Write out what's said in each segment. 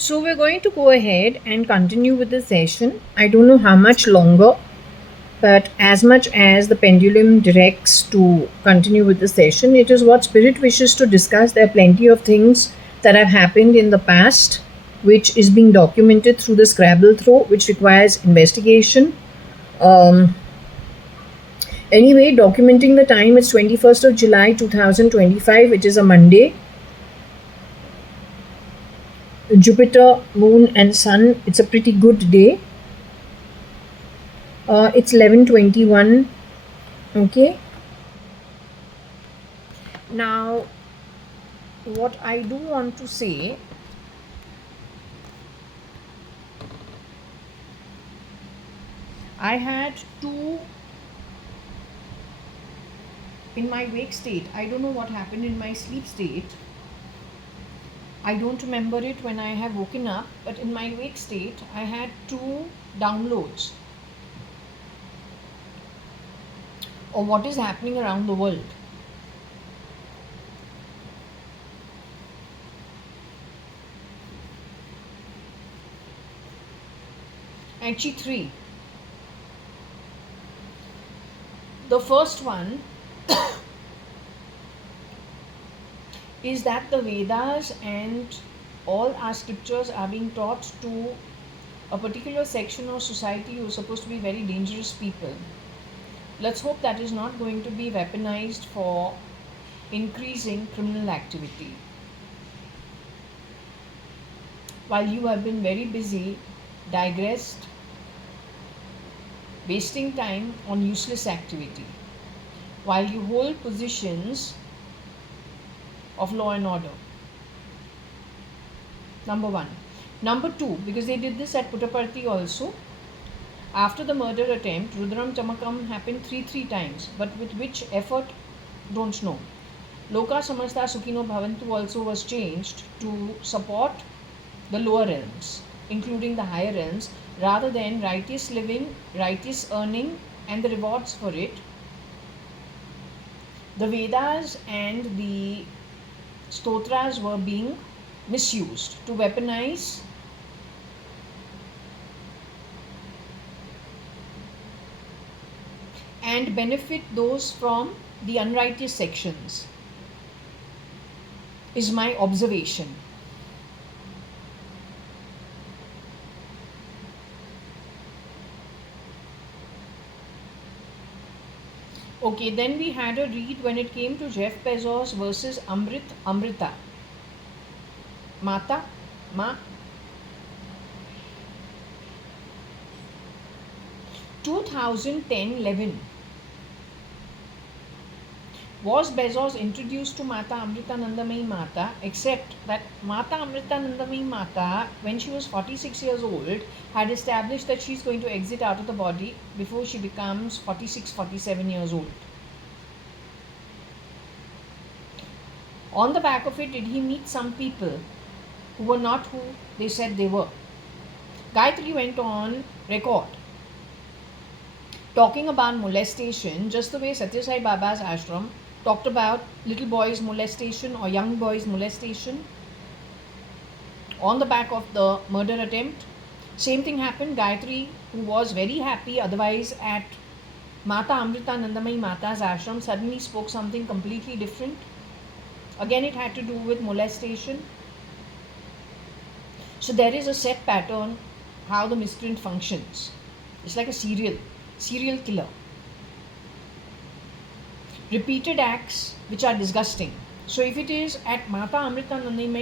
So we're going to go ahead and continue with the session. I don't know how much longer, but as much as the pendulum directs to continue with the session, it is what Spirit wishes to discuss. There are plenty of things that have happened in the past, which is being documented through the Scrabble throw, which requires investigation. Um, anyway, documenting the time is 21st of July 2025, which is a Monday. Jupiter, Moon, and Sun. It's a pretty good day. It's 11:21. Okay. Now, what I do want to say, I had two in my wake state. I don't know what happened in my sleep state. I don't remember it when I have woken up, but in my wake state, I had two downloads of what is happening around the world. Actually, three. The first one is that the Vedas and all our scriptures are being taught to a particular section of society who are supposed to be very dangerous people. Let's hope that is not going to be weaponized for increasing criminal activity. While you have been very busy, digressed, wasting time on useless activity, while you hold positions of law and order. Number one. Number two, because they did this at Puttaparthi also. After the murder attempt, Rudram Chamakam happened three times, but with which effort, don't know. Loka Samasta Sukhino Bhavantu also was changed to support the lower realms, including the higher realms, rather than righteous living, righteous earning, and the rewards for it. The Vedas and the Stotras were being misused to weaponize and benefit those from the unrighteous sections, is my observation. Okay, then we had a read when it came to Jeff Bezos versus Amrita. Mata, Ma. 2010-11. Was Bezos introduced to Mata Amrita Nandamayi Mata, except that Mata Amrita Nandamayi Mata, when she was 46 years old, had established that she's going to exit out of the body before she becomes 46-47 years old. On the back of it, did he meet some people who were not who they said they were? Gayatri went on record talking about molestation, just the way Satya Sai Baba's ashram talked about little boys' molestation or young boys' molestation on the back of the murder attempt. Same thing happened. Gayatri, who was very happy otherwise at Mata Amrita Nandamayi Mata's ashram, suddenly spoke something completely different. Again, it had to do with molestation. So there is a set pattern how the miscreant functions. It's like a serial killer. Repeated acts which are disgusting. So if it is at Mata Amrita Nandamayi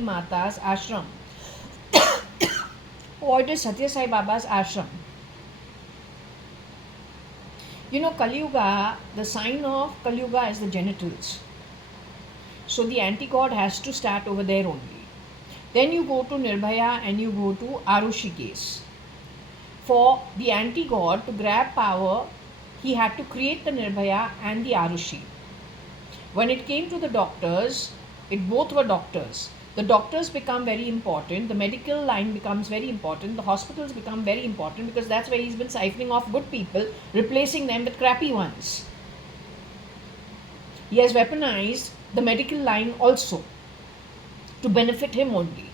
Mata's ashram, or it is Satya Sai Baba's ashram. You know, Kali Yuga, the sign of Kali Yuga is the genitals. So the anti-god has to start over there only. Then you go to Nirbhaya and you go to Arushi case. For the anti-god to grab power, he had to create the Nirbhaya and the Arushi. When it came to the doctors, both were doctors. The doctors become very important, the medical line becomes very important, the hospitals become very important, because that's where he's been siphoning off good people, replacing them with crappy ones. He has weaponized the medical line also. to benefit him only.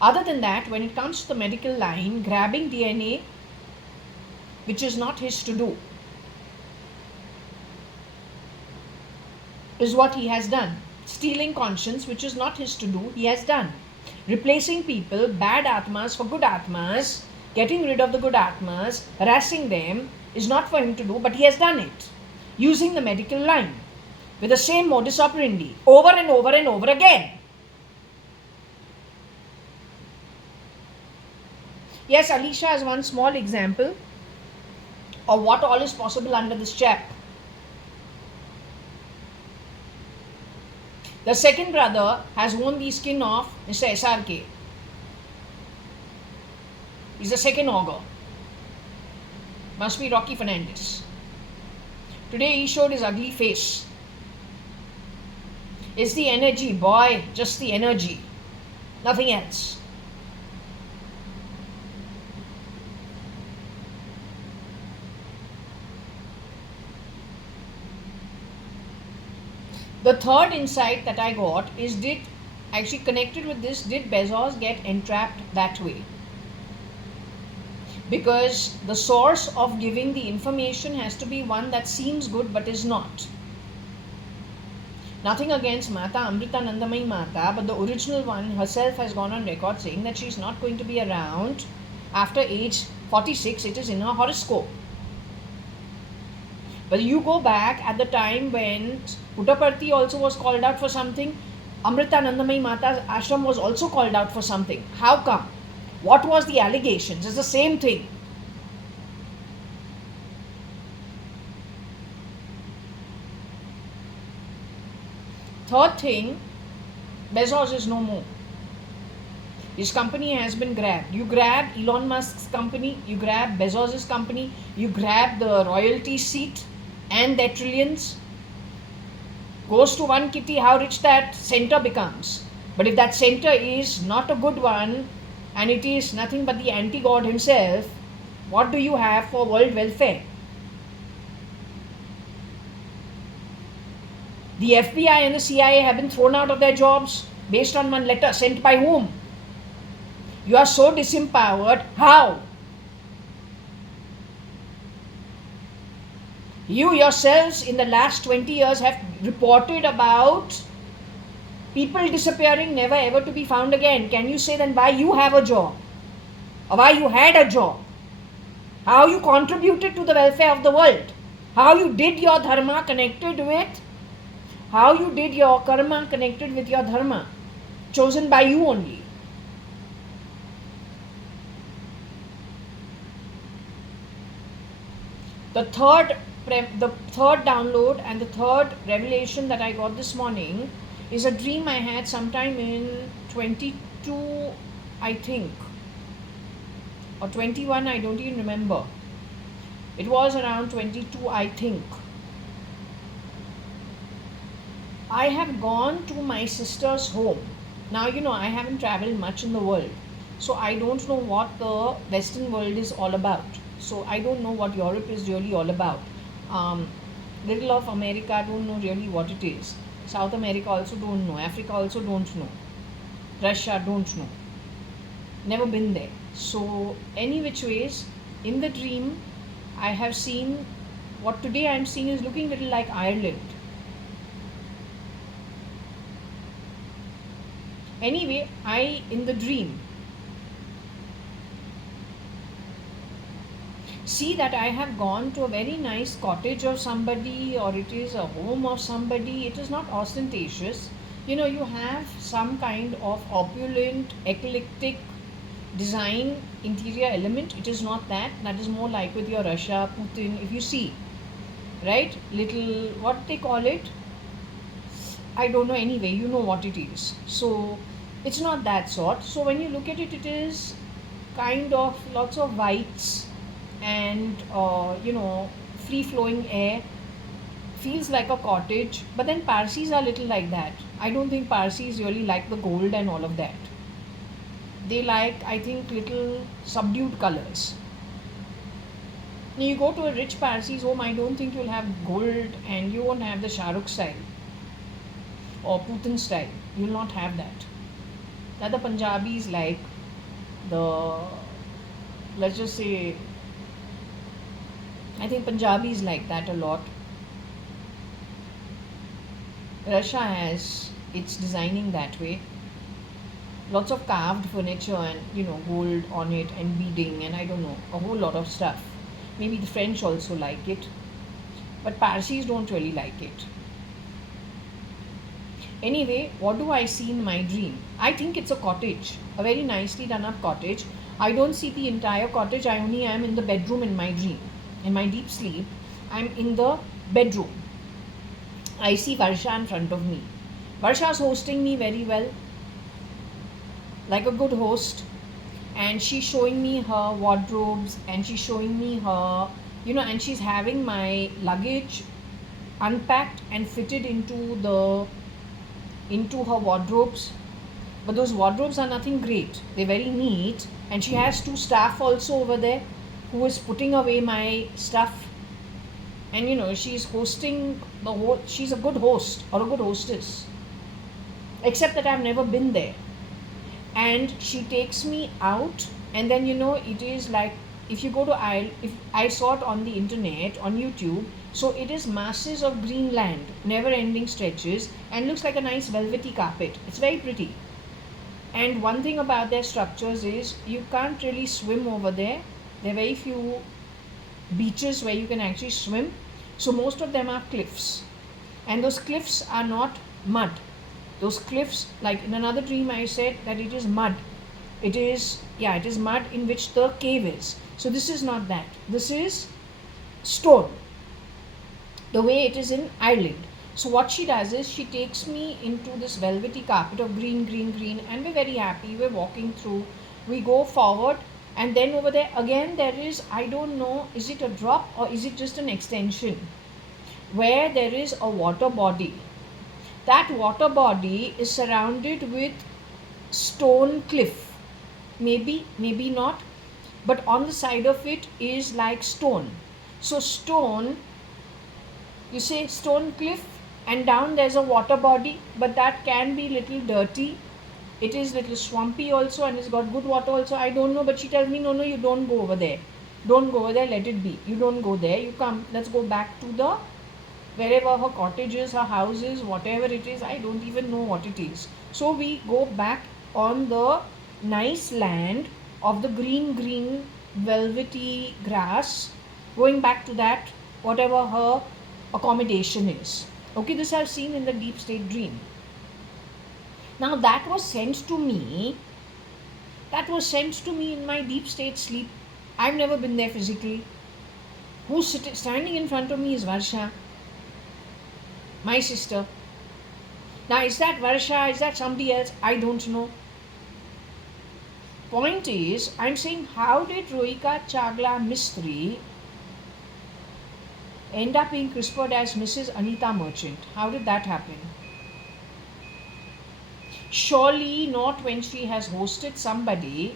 Other than that, when it comes to the medical line, grabbing DNA, which is not his to do, is what he has done. Stealing conscience, which is not his to do, he has done. Replacing people, bad atmas for good atmas, getting rid of the good atmas, harassing them, is not for him to do, but he has done it. Using the medical line with the same modus operandi over and over and over again. Yes, Alicia is one small example of what all is possible under this chap. The second brother has worn the skin of Mr. SRK. He's the second augur. Must be Rocky Fernandez. Today he showed his ugly face. It's the energy, boy, just the energy. Nothing else. The third insight that I got is, actually connected with this, did Bezos get entrapped that way? Because the source of giving the information has to be one that seems good but is not. Nothing against Mata Amrita Nandamayi Mata, but the original one herself has gone on record saying that she is not going to be around after age 46. It is in her horoscope. But you go back at the time when Puttaparthi also was called out for something, Amrita Nandamayi Mata's ashram was also called out for something. How come? What was the allegations? It's the same thing. Third thing, Bezos is no more. His company has been grabbed. You grab Elon Musk's company, you grab Bezos's company, you grab the royalty seat and their trillions. Goes to one kitty, how rich that center becomes. But if that center is not a good one and it is nothing but the anti-God himself, what do you have for world welfare? The FBI and the CIA have been thrown out of their jobs based on one letter sent by whom? You are so disempowered. How? You yourselves in the last 20 years have reported about people disappearing, never ever to be found again. Can you say then why you have a job? Or why you had a job? How you contributed to the welfare of the world? How you did your dharma connected with? How you did your karma connected with your dharma? Chosen by you only. The third download and the third revelation that I got this morning is a dream I had sometime in 22, I think, or 21, I don't even remember. It was around 22, I think. I have gone to my sister's home. Now, I haven't traveled much in the world, so I don't know what the Western world is all about. So I don't know what Europe is really all about. Little of America, I don't know really what it is. South America also don't know. Africa also don't know. Russia don't know. Never been there. So any which ways, in the dream, I have seen what today I am seeing is looking little like Ireland. Anyway, in the dream, see that I have gone to a very nice cottage of somebody, or it is a home of somebody. It is not ostentatious. You have some kind of opulent, eclectic design interior element. It is not that. That is more like with your Russia, Putin, if you see, right? Little, what they call it? I don't know, anyway, you know what it is. So it's not that sort. So when you look at it, it is kind of lots of whites and free flowing air. Feels like a cottage, but then Parsis are little like that. I don't think Parsis really like the gold and all of that. They like, I think, little subdued colors. Now you go to a rich Parsi's home, I don't think you'll have gold and you won't have the Shah Rukh style. or Putin style. You will not have that. That the Punjabis like the, let's just say, I think Punjabis like that a lot. Russia has its designing that way. Lots of carved furniture and gold on it and beading and I don't know, a whole lot of stuff. Maybe the French also like it, but Parsis don't really like it. Anyway, what do I see in my dream? I think it's a cottage, a very nicely done up cottage. I don't see the entire cottage. I only am in the bedroom in my dream. In my deep sleep, I'm in the bedroom. I see Varsha in front of me. Varsha's hosting me very well, like a good host. And she's showing me her wardrobes and she's showing me her, and she's having my luggage unpacked and fitted into her wardrobes. But those wardrobes are nothing great. They're very neat. And she has 2 staff also over there who is putting away my stuff. And she's hosting the whole, she's a good host or a good hostess. Except that I've never been there. And she takes me out, and then it is like, if you go to if I saw it on the internet, on YouTube, so it is masses of green land, never ending stretches, and looks like a nice velvety carpet. It's very pretty. And one thing about their structures is you can't really swim over there. There are very few beaches where you can actually swim. So most of them are cliffs. And those cliffs are not mud. Those cliffs, like in another dream I said that it is mud. It is mud in which the cave is. So this is not that. This is stone, the way it is in Ireland. So what she does is she takes me into this velvety carpet of green, green, green, and we're very happy. We're walking through. We go forward, and then over there again there is, I don't know, is it a drop or is it just an extension, where there is a water body. That water body is surrounded with stone cliff. Maybe, maybe not. But on the side of it is like stone. So stone, you say stone cliff, and down there's a water body, but that can be little dirty. It is little swampy also, and it's got good water also. I don't know, but she tells me, no, you don't go over there. Don't go over there, let it be. You don't go there. You come, let's go back to the, wherever her cottage is, her house is, whatever it is, I don't even know what it is. So we go back on the nice land of the green, green, velvety grass, going back to that, whatever her accommodation is. Okay, this I've seen in the deep state dream. Now that was sent to me in my deep state sleep. I've never been there physically. Who's standing in front of me is Varsha, my sister. Now is that Varsha, is that somebody else? I don't know. Point is, I'm saying, how did Rohika Chagla Mistry end up being CRISPR'd as Mrs. Anita Merchant? How did that happen? Surely not when she has hosted somebody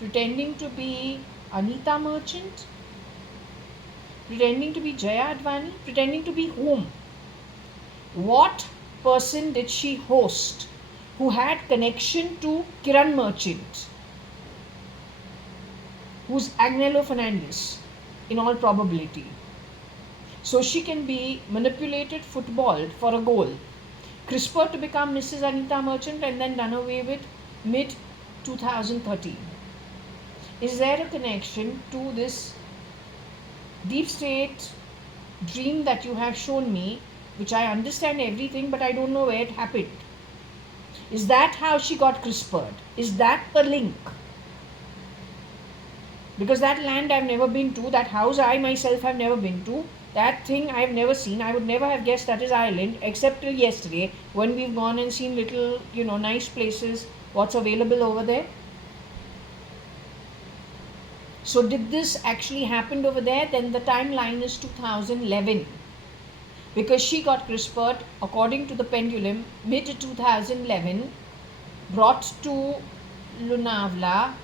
pretending to be Anita Merchant, pretending to be JAYA.ADVANI, pretending to be whom? What person did she host who had connection to Kiran Merchant, who's Agnello Fernandez in all probability? So she can be manipulated, footballed for a goal, CRISPR to become Mrs. Anita Merchant, and then done away with mid 2013. Is there a connection to this deep state dream that you have shown me, which I understand everything, but I don't know where it happened? Is that how she got CRISPR'd? Is that the link? Because that land I've never been to, that house I myself have never been to, that thing I've never seen. I would never have guessed that is Ireland, except till yesterday when we've gone and seen little, nice places, what's available over there. So did this actually happen over there? Then the timeline is 2011. Because she got CRISPR'd, according to the pendulum, mid 2011, brought to Lonavala,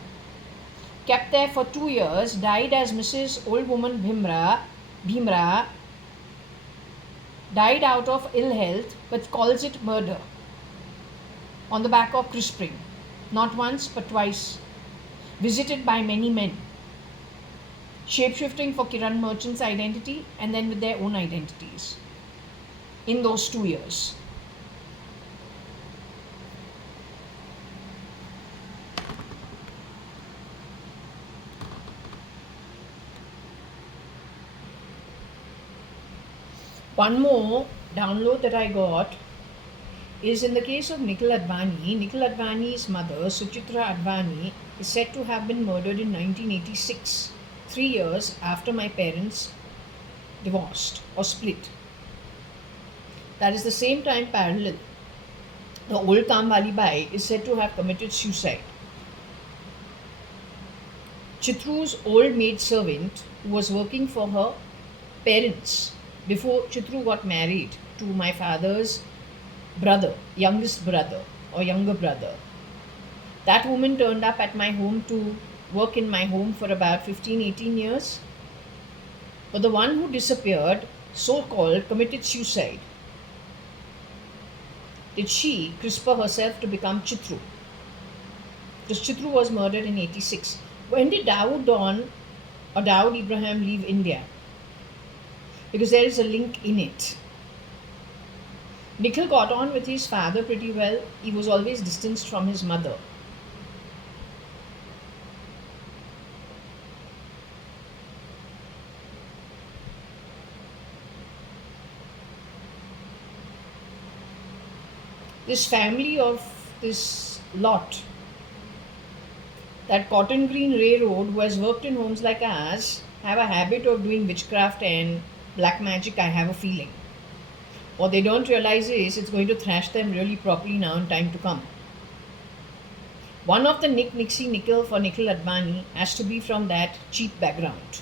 kept there for 2 years, died as Mrs. Old Woman Bhimra, died out of ill health, but calls it murder on the back of Chris Spring, not once but twice, visited by many men, shapeshifting for Kiran Merchant's identity and then with their own identities in those 2 years. One more download that I got is in the case of Nikhil Advani. Nikhil Advani's mother, Suchitra Advani, is said to have been murdered in 1986, 3 years after my parents divorced or split. That is the same time parallel. The old Kamwali Bai is said to have committed suicide. Chitru's old maidservant, who was working for her parents before Chitru got married to my father's brother, youngest brother or younger brother. That woman turned up at my home to work in my home for about 15-18 years. But the one who disappeared, so-called, committed suicide. Did she CRISPR herself to become Chitru? Because Chitru was murdered in 86. When did Dawood Ibrahim leave India? Because there is a link in it. Nikhil got on with his father pretty well. He was always distanced from his mother. This family of this lot, that Cotton Green Railroad, who has worked in homes like ours, have a habit of doing witchcraft and black magic, I have a feeling. What they don't realize is it's going to thrash them really properly now in time to come. One of the Nixie Nickel for Nikhil Advani has to be from that cheap background.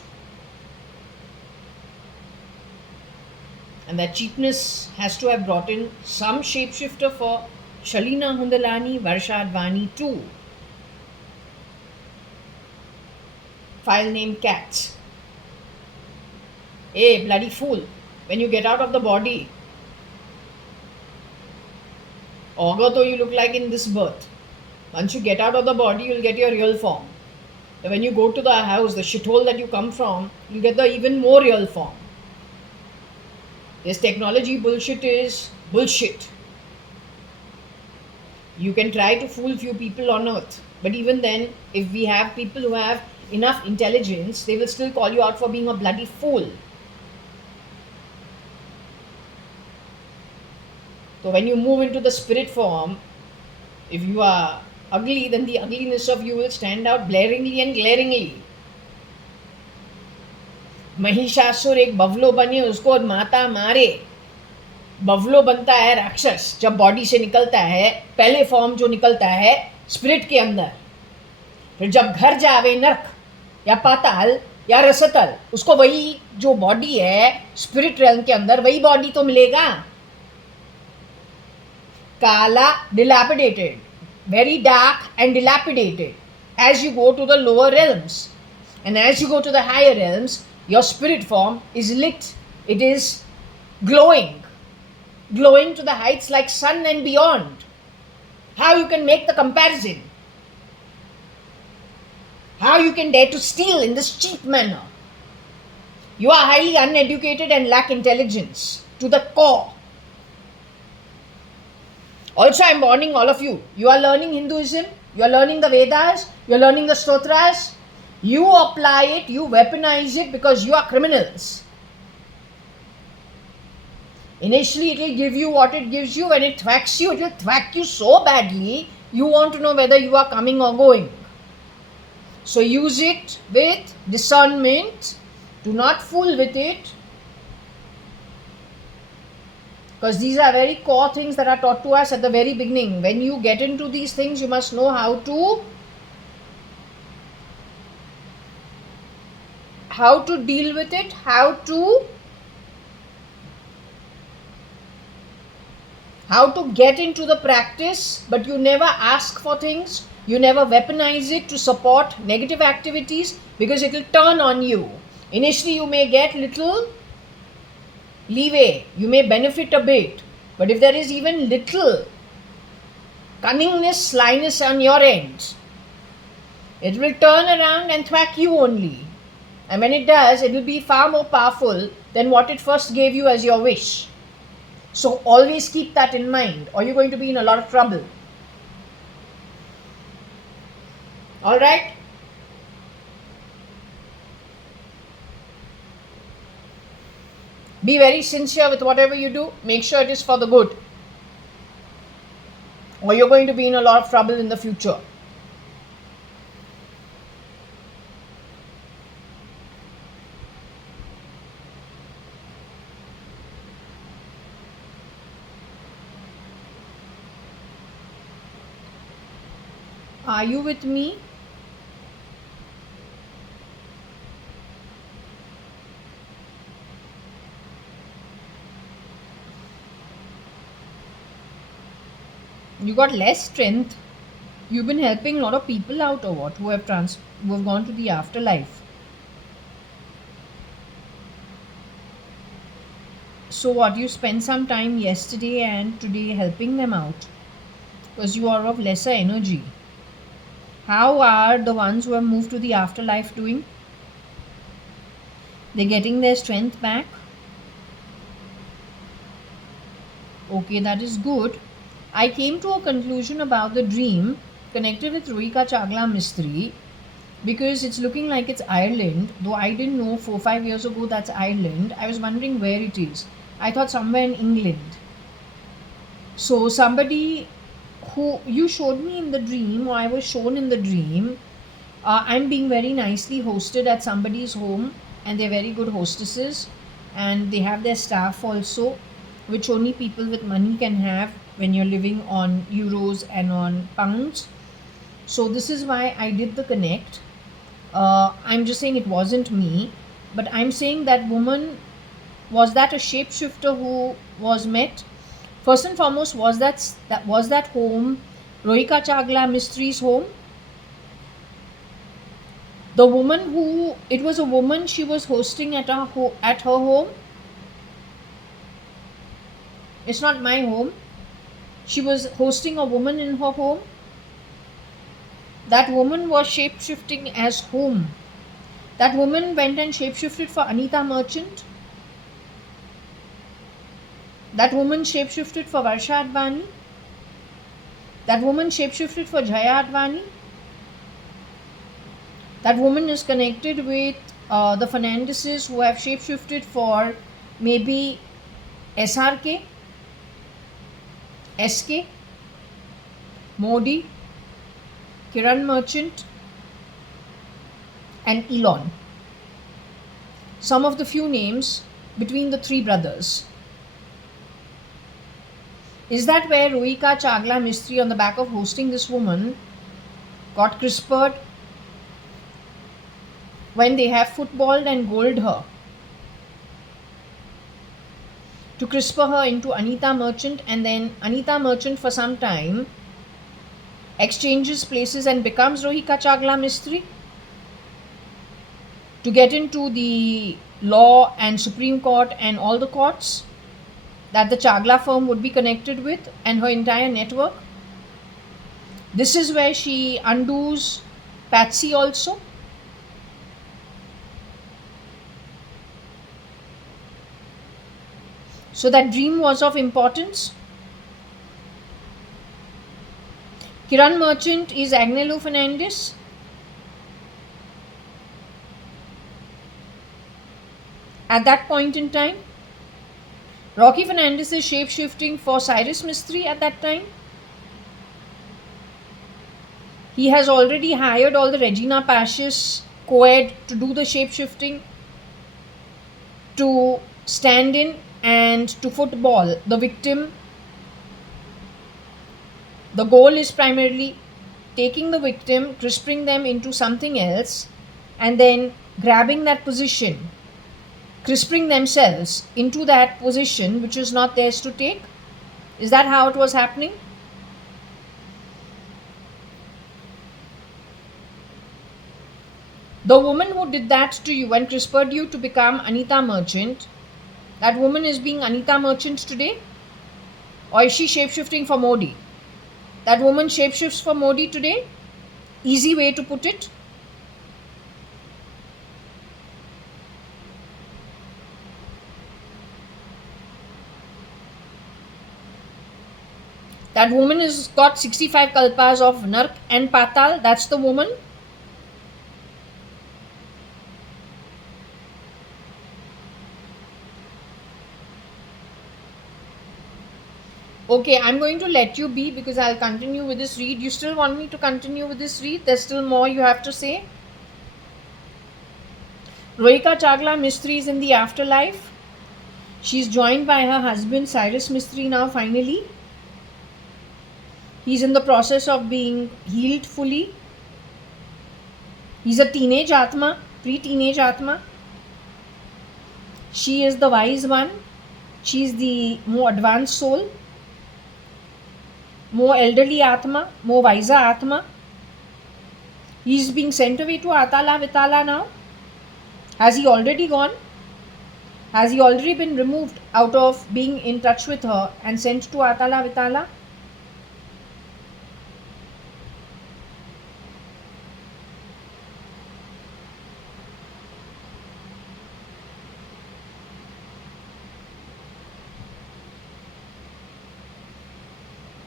And that cheapness has to have brought in some shapeshifter for Shalina Hundalani, Varsha Advani too. File name Cats. Hey, bloody fool, when you get out of the body, augur though you look like in this birth, once you get out of the body, you'll get your real form. And when you go to the house, the shithole that you come from, you get the even more real form. This technology bullshit is bullshit. You can try to fool few people on earth, but even then, if we have people who have enough intelligence, they will still call you out for being a bloody fool. So when you move into the spirit form, if you are ugly, then the ugliness of you will stand out blaringly and glaringly. Mahishasura एक बवलो बने, उसको माता मारे. बवलो बनता है राक्षस जब body से निकलता है, पहले फॉर्म जो निकलता है स्पिरिट के अंदर. फिर जब घर जावे नरक या पाताल या रसतल, उसको वही जो बॉडी है स्पिरिट रेल्म के अंदर, वही बॉडी तो मिलेगा. काला, dilapidated, very dark and dilapidated as you go to the lower realms. And as you go to the higher realms, your spirit form is lit. It is glowing to the heights like sun and beyond. How you can make the comparison? How you can dare to steal in this cheap manner? You are highly uneducated and lack intelligence to the core. Also, I am warning all of you. You are learning Hinduism, you are learning the Vedas, you are learning the Stotras. You apply it, you weaponize it because you are criminals. Initially, it will give you what it gives you. When it thwacks you, it will thwack you so badly, you want to know whether you are coming or going. So use it with discernment. Do not fool with it. Because these are very core things that are taught to us at the very beginning. When you get into these things, you must know how to deal with it, how to get into the practice, but you never ask for things, you never weaponize it to support negative activities because it will turn on you. Initially you may get little leeway. You may benefit a bit, but if there is even little cunningness, slyness on your end, it will turn around and thwack you only. And when it does, it will be far more powerful than what it first gave you as your wish. So always keep that in mind, or you're going to be in a lot of trouble. All right? Be very sincere with whatever you do. Make sure it is for the good, or you're going to be in a lot of trouble in the future. Are you with me? You got less strength. You've been helping a lot of people out, or what, who have gone to the afterlife. So what, you spent some time yesterday and today helping them out because you are of lesser energy. How are the ones who have moved to the afterlife doing? They're getting their strength back. Okay, that is good. I came to a conclusion about the dream connected with Rohika Chagla Mistry because it's looking like it's Ireland, though I didn't know 4-5 years ago that's Ireland. I was wondering where it is. I thought somewhere in England. So somebody who you showed me in the dream, or I was shown in the dream, I'm being very nicely hosted at somebody's home, and they're very good hostesses, and they have their staff also, which only people with money can have when you're living on euros and on pounds. So this is why I did the connect. I'm just saying it wasn't me, but I'm saying that woman, was that a shapeshifter who was met? First and foremost, was that home Rohika Chagla Mistry's home? The woman who, it was a woman she was hosting at her home. It's not my home. She was hosting a woman in her home. That woman was shape-shifting as whom? That woman went and shape-shifted for Anita Merchant. That woman shape-shifted for JAYA.ADVANI. That woman shape-shifted for JAYA.ADVANI. That woman is connected with the Fernandeses, who have shape-shifted for maybe SRK, SK, Modi, Kiran Merchant, and Elon. Some of the few names between the three brothers. Is that where Rohika Chagla Mistry, on the back of hosting this woman, got crispered when they have footballed and goaled her to crisper her into Anita Merchant, and then Anita Merchant for some time exchanges places and becomes Rohika Chagla Mistry to get into the law and Supreme Court and all the courts that the Chagla firm would be connected with and her entire network. This is where she undoes Patsy also. So that dream was of importance. Kiran Merchant is Agnello Fernandes. At that point in time, Rocky Fernandes is shape-shifting for Cyrus Mistry at that time. He has already hired all the Regina Pacis co-ed to do the shape-shifting, to stand in and to football the victim. The goal is primarily taking the victim, crisping them into something else, and then grabbing that position, crisping themselves into that position which is not theirs to take. Is that how it was happening? The woman who did that to you and crispered you to become Anita Merchant That woman is being Anita Merchant today, or is she shapeshifting for Modi? That woman shapeshifts for Modi today. Easy way to put it. That woman has got 65 kalpas of Nark and Patal. That's the woman. Okay, I'm going to let you be because I'll continue with this read. You still want me to continue with this read? There's still more you have to say. Rohika Chagla Mistry is in the afterlife. She's joined by her husband Cyrus Mistry now finally. He's in the process of being healed fully. He's a teenage Atma, pre-teenage Atma. She is the wise one. She's the more advanced soul, more elderly Atma, more wiser Atma. He's being sent away to Atala Vitala now. Has he already gone? Has he already been removed out of being in touch with her and sent to Atala Vitala?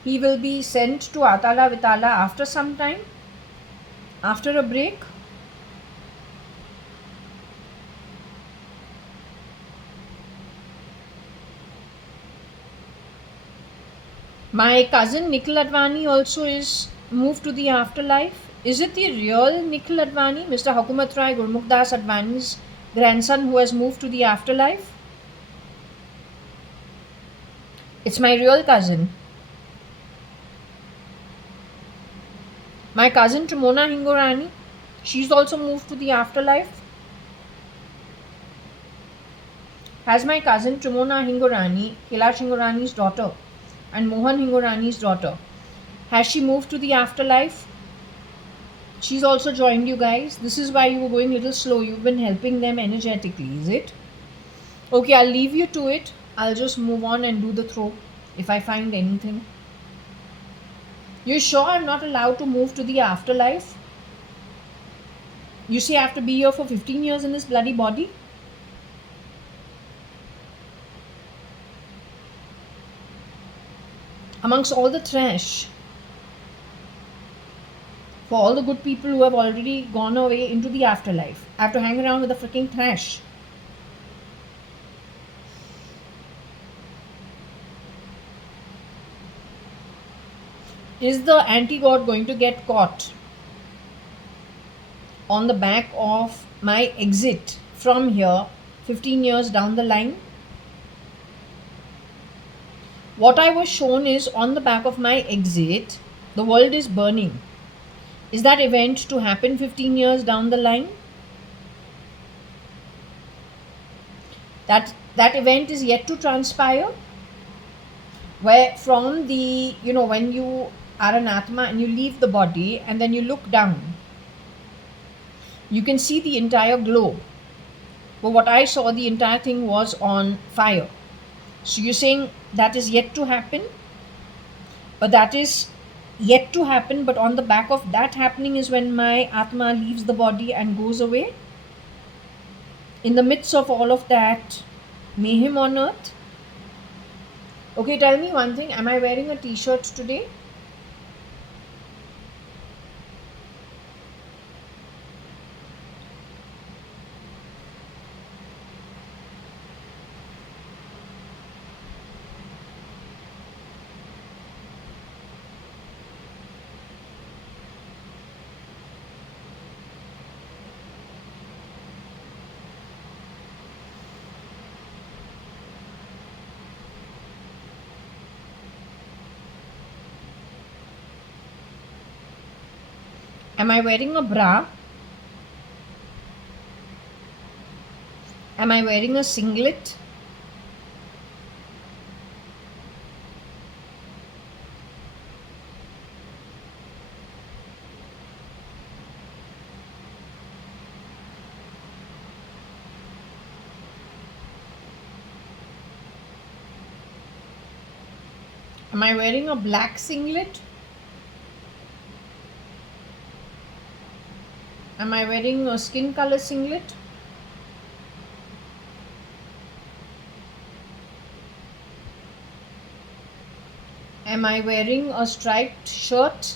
He will be sent to Atala Vitala after some time, after a break. My cousin Nikhil Advani also is moved to the afterlife. Is it the real Nikhil Advani, Mr. Hukumat Rai Gurmukh Das Advani's grandson, who has moved to the afterlife? It's my real cousin. My cousin Trimona Hingorani, she's also moved to the afterlife. Has my cousin Trimona Hingorani, Kailash Hingorani's daughter, and Mohan Hingorani's daughter, has she moved to the afterlife? She's also joined you guys. This is why you were going a little slow. You've been helping them energetically, is it? Okay, I'll leave you to it. I'll just move on and do the throw if I find anything. You sure I'm not allowed to move to the afterlife? You say I have to be here for 15 years in this bloody body? Amongst all the trash, for all the good people who have already gone away into the afterlife, I have to hang around with the freaking trash. Is the anti-god going to get caught on the back of my exit from here 15 years down the line? What I was shown is on the back of my exit, the world is burning. Is that event to happen 15 years down the line? That event is yet to transpire, where from the, when you are an Atma and you leave the body and then you look down, you can see the entire globe. But what I saw, the entire thing was on fire. So you're saying that is yet to happen? But that is yet to happen, but on the back of that happening is when my Atma leaves the body and goes away. In the midst of all of that mayhem on earth. Okay, tell me one thing. Am I wearing a t-shirt today? Am I wearing a bra? Am I wearing a singlet? Am I wearing a black singlet? Am I wearing a skin color singlet? Am I wearing a striped shirt?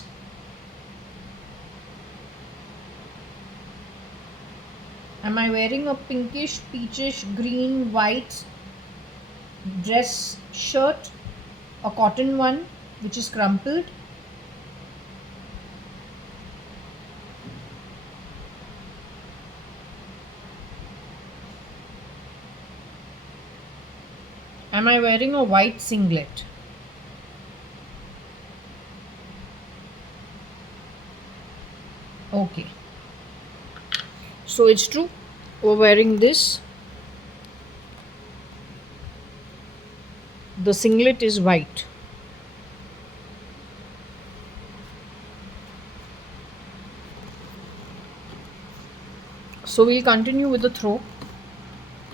Am I wearing a pinkish, peachish, green, white dress shirt? A cotton one which is crumpled? Am I wearing a white singlet? Okay. So it's true. We're wearing this. The singlet is white. So we'll continue with the throw.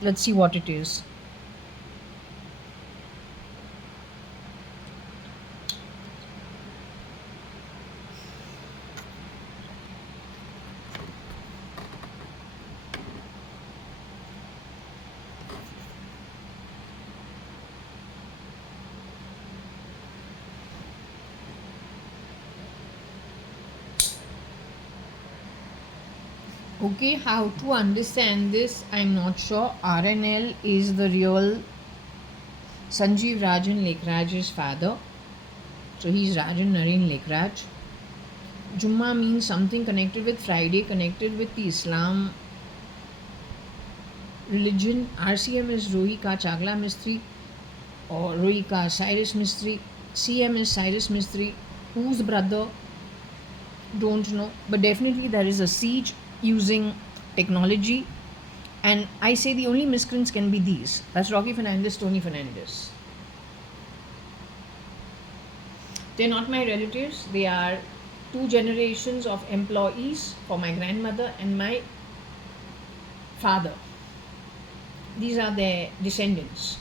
Let's see what it is. Okay, how to understand this? I'm not sure. RNL is the real Sanjeev Rajan Lekhraj's father. So he's Rajan Naren Lekhraj. Jumma means something connected with Friday, connected with the Islam religion. RCM is Rohika Chagla Mistri or Rohika Cyrus Mistri. CM is Cyrus Mistri. Whose brother? Don't know. But definitely there is a siege using technology. And I say the only miscreants can be these. That's Rocky Fernandez, Tony Fernandez. They're not my relatives. They are 2 generations of employees for my grandmother and my father. These are their descendants.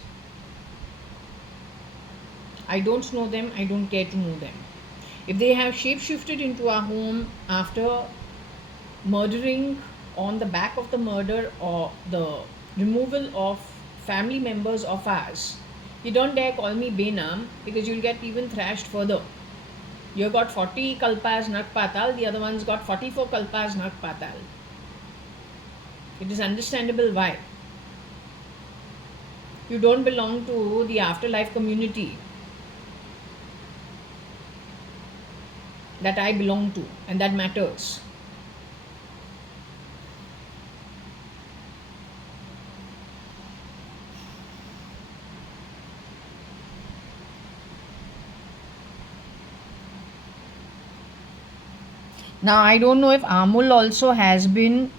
I don't know them. I don't care to know them. If they have shapeshifted into our home after murdering on the back of the murder or the removal of family members of ours, you don't dare call me Benam because you'll get even thrashed further. You got 40 kalpas nak patal, the other one's got 44 kalpas nak patal. It is understandable why. You don't belong to the afterlife community that I belong to, and that matters. Now I don't know if Amul also has been.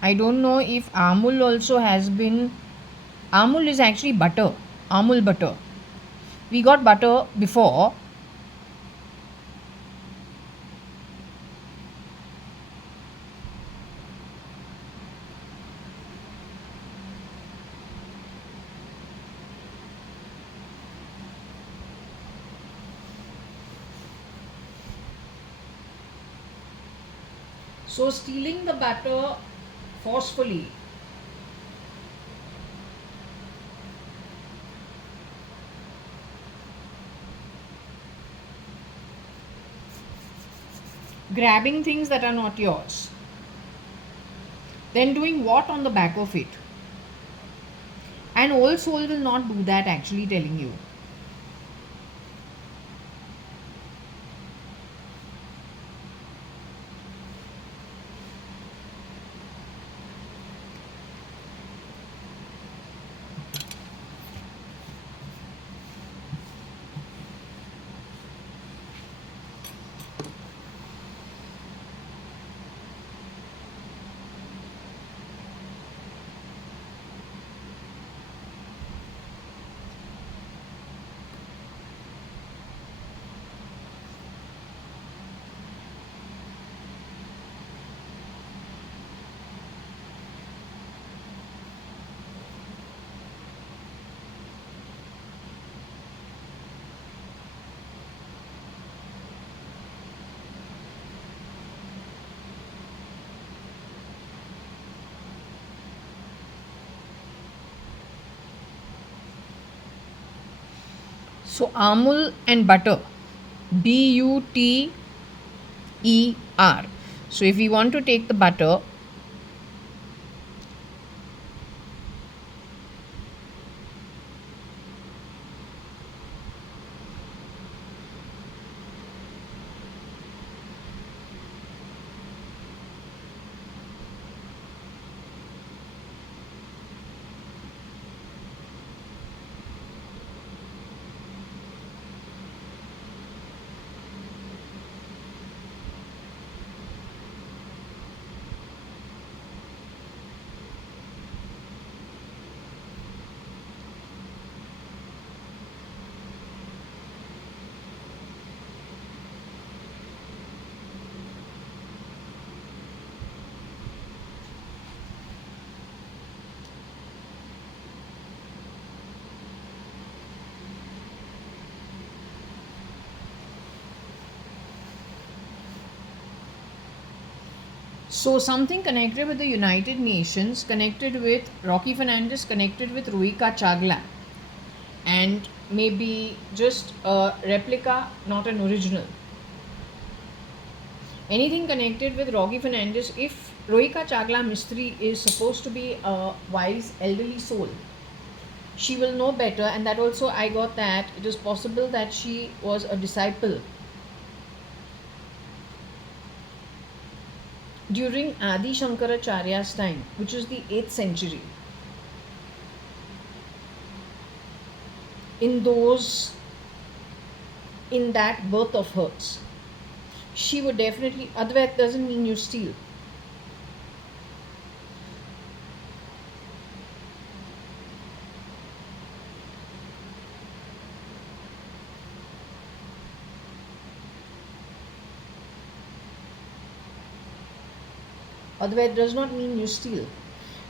I don't know if Amul also has been. Amul is actually butter. Amul butter. We got butter before. So stealing the butter forcefully grabbing things that are not yours, then doing what on the back of it? An old soul will not do that, actually telling you. So amul and butter, butter. So if we want to take the butter, so something connected with the United Nations, connected with Rocky Fernandez, connected with Ruika Chagla, and maybe just a replica, not an original. Anything connected with Rocky Fernandez, if Rohika Chagla Mistri is supposed to be a wise elderly soul, she will know better, and that also I got that it is possible that she was a disciple during Adi Shankaracharya's time, which is the 8th century. In that birth of hers, she would definitely, Advait doesn't mean you steal. Advait does not mean you steal.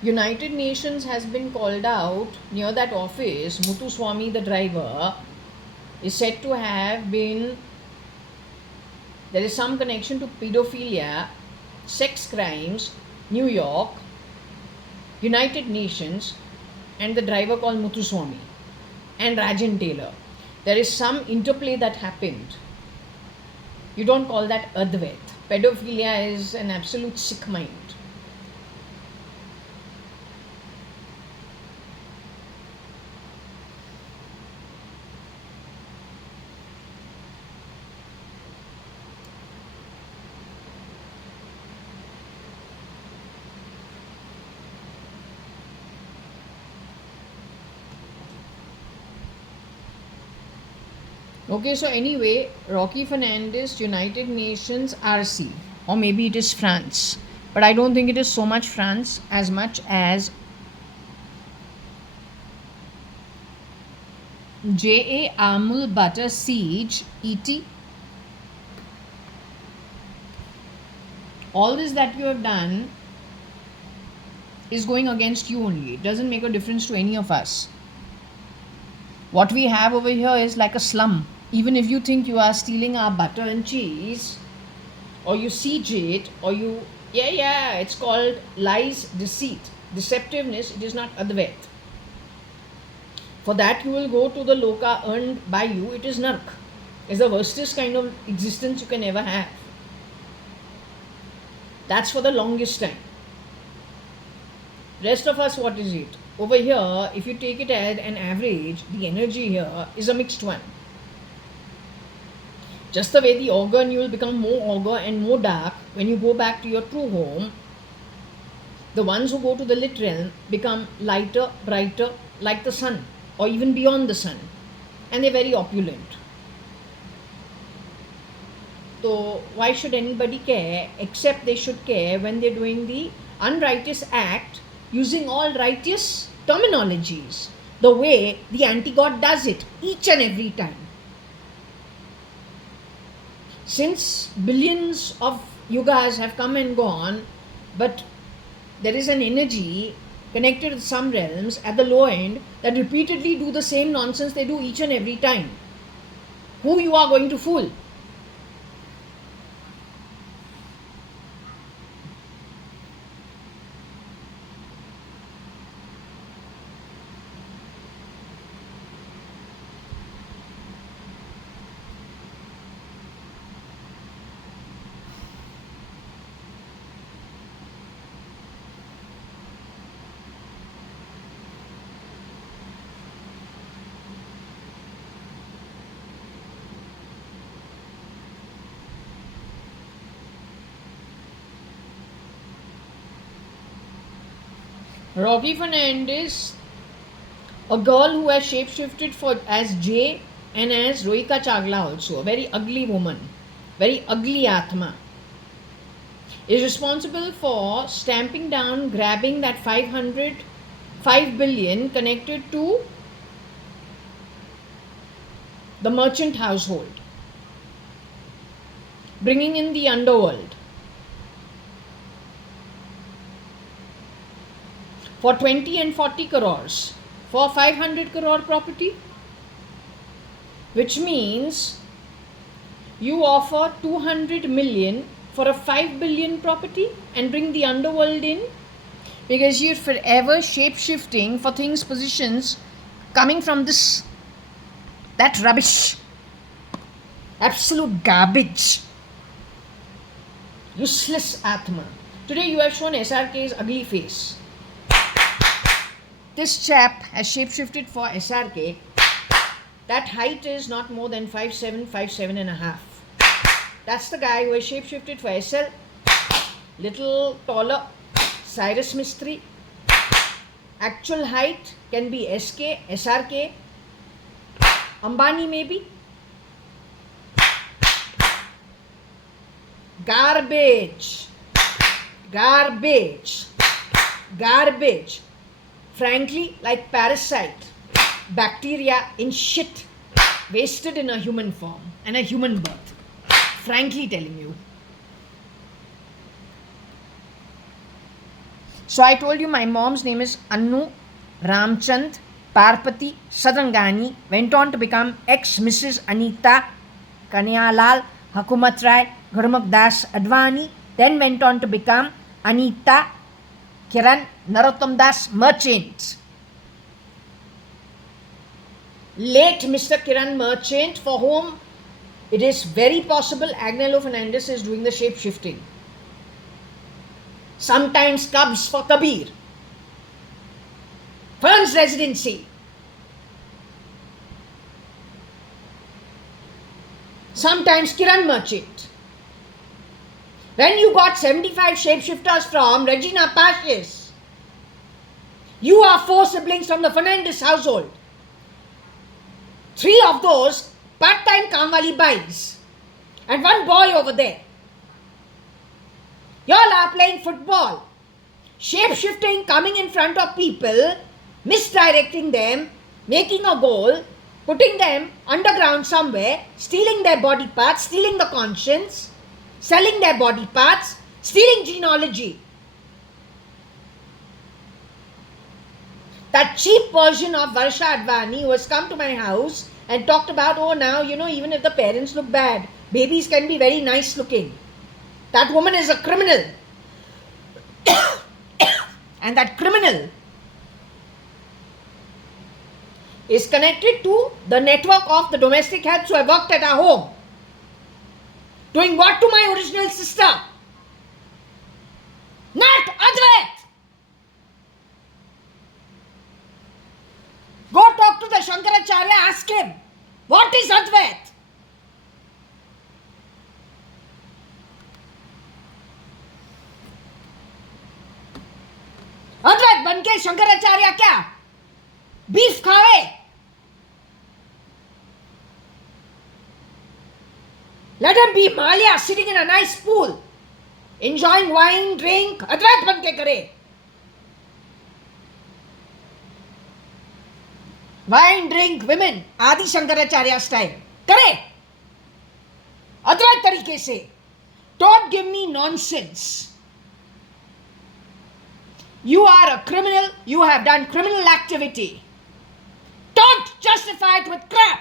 United Nations has been called out near that office. Muthu Swami, the driver, is said to have been, there is some connection to pedophilia, sex crimes, New York, United Nations, and the driver called Muthu Swami and Rajan Taylor. There is some interplay that happened. You don't call that Advait. Pedophilia is an absolute sick mind. Okay, so anyway, Rocky Fernandez, United Nations, RC, or maybe it is France, but I don't think it is so much France as much as JA Amul Butter Siege, ET. All this that you have done is going against you only. It doesn't make a difference to any of us. What we have over here is like a slum. Even if you think you are stealing our butter and cheese, or you siege it, or you, it's called lies, deceit, deceptiveness, it is not Advait. For that you will go to the loka earned by you, it is nark. It's the worstest kind of existence you can ever have. That's for the longest time. Rest of us, what is it? Over here, if you take it as an average, the energy here is a mixed one. Just the way the organ, you will become more augur and more dark when you go back to your true home. The ones who go to the lit realm become lighter, brighter, like the sun, or even beyond the sun. And they're very opulent. So why should anybody care, except they should care when they're doing the unrighteous act using all righteous terminologies, the way the anti-god does it each and every time. Since billions of yugas have come and gone, but there is an energy connected with some realms at the low end that repeatedly do the same nonsense they do each and every time. Who you are going to fool? Rocky Fernandez, a girl who has shapeshifted for as Jay and as Rohika Chagla also, a very ugly woman, very ugly Atma, is responsible for stamping down, grabbing that 5 billion connected to the merchant household, bringing in the underworld for 20 and 40 crores for 500 crore property, which means you offer 200 million for a 5 billion property and bring the underworld in, because you're forever shape shifting for things, positions coming from that rubbish, absolute garbage, useless Atma. Today you have shown SRK's ugly face. This chap has shapeshifted for SRK. That height is not more than 5'7", 5'7 and a half. That's the guy who has shapeshifted for SL. Little taller, Cyrus Mistry. Actual height can be SK, SRK, Ambani maybe. Garbage. Garbage. Garbage. Frankly, like parasite, bacteria in shit, wasted in a human form and a human birth. Frankly telling you. So I told you my mom's name is Annu Ramchand Parpati Sadangani, went on to become ex-Mrs. Anita Kanyalal Hakumat Rai Gurmukh Das Advani, then went on to become Anita Kiran Narottam Das Merchant. Late Mr. Kiran Merchant, for whom it is very possible Agnello Fernandez is doing the shape shifting. Sometimes Cubs for Kabir. Fern's residency. Sometimes Kiran Merchant. When you got 75 shapeshifters from Regina Paches, you are 4 siblings from the Fernandez household. 3 of those part-time Kamwali bais and 1 boy over there. Y'all are playing football, shape-shifting, coming in front of people, misdirecting them, making a goal, putting them underground somewhere, stealing their body parts, stealing the conscience, selling their body parts, stealing genealogy. That cheap version of JAYA.ADVANI who has come to my house and talked about, oh now, even if the parents look bad, babies can be very nice looking. That woman is a criminal. And that criminal is connected to the network of the domestic helps who have worked at our home. Doing what to my original sister? Not Advait! Go talk to the Shankaracharya, ask him, what is Advait? अद्वैत बनके शंकराचार्य क्या beef खावे? Let him be Malia sitting in a nice pool, enjoying wine, drink. अद्वैत बनके करे. Wine, drink, women, आदि Shankaracharya style करे अद्वैत तरीके से. Don't give me nonsense. You are a criminal. You have done criminal activity. Don't justify it with crap.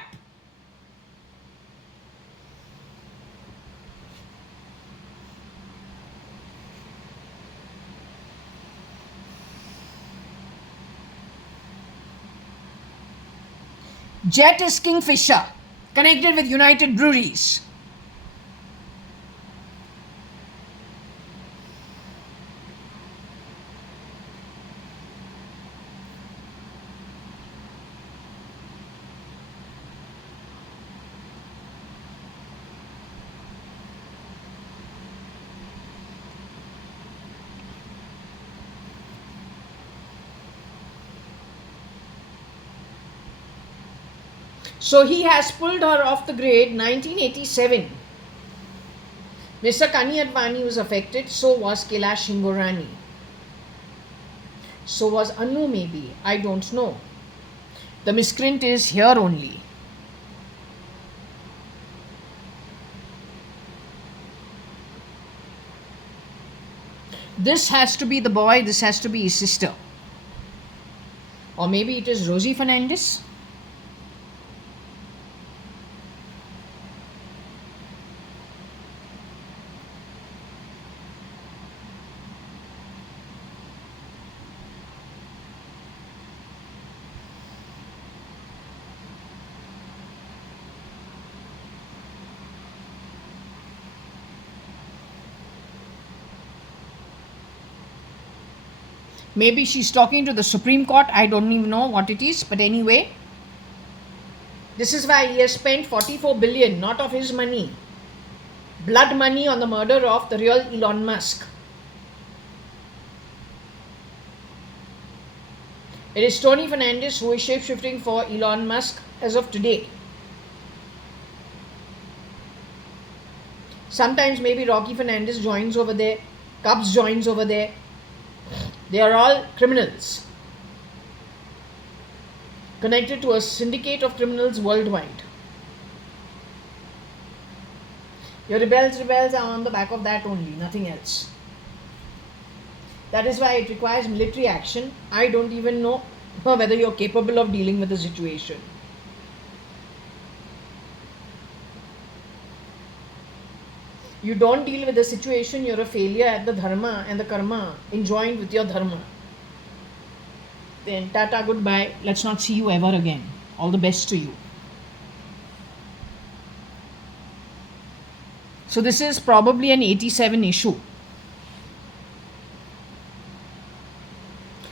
Jet is Kingfisher, connected with United Breweries. So he has pulled her off the grid 1987. Mr. JAYA.ADVANI was affected, so was Kailash Hingorani. So was Anu, maybe, I don't know. The miscreant is here only. This has to be the boy, this has to be his sister. Or maybe it is Rosie Fernandez. Maybe she's talking to the Supreme Court. I don't even know what it is. But anyway, this is why he has spent 44 billion, not of his money, blood money, on the murder of the real Elon Musk. It is Tony Fernandez who is shape-shifting for Elon Musk as of today. Sometimes maybe Rocky Fernandez joins over there, Cubs joins over there. They are all criminals, connected to a syndicate of criminals worldwide. Your rebels are on the back of that only, nothing else. That is why it requires military action. I don't even know whether you're capable of dealing with the situation. You don't deal with the situation, you're a failure at the dharma and the karma enjoined with your dharma. Then tata, goodbye. Let's not see you ever again. All the best to you. So this is probably an 87 issue.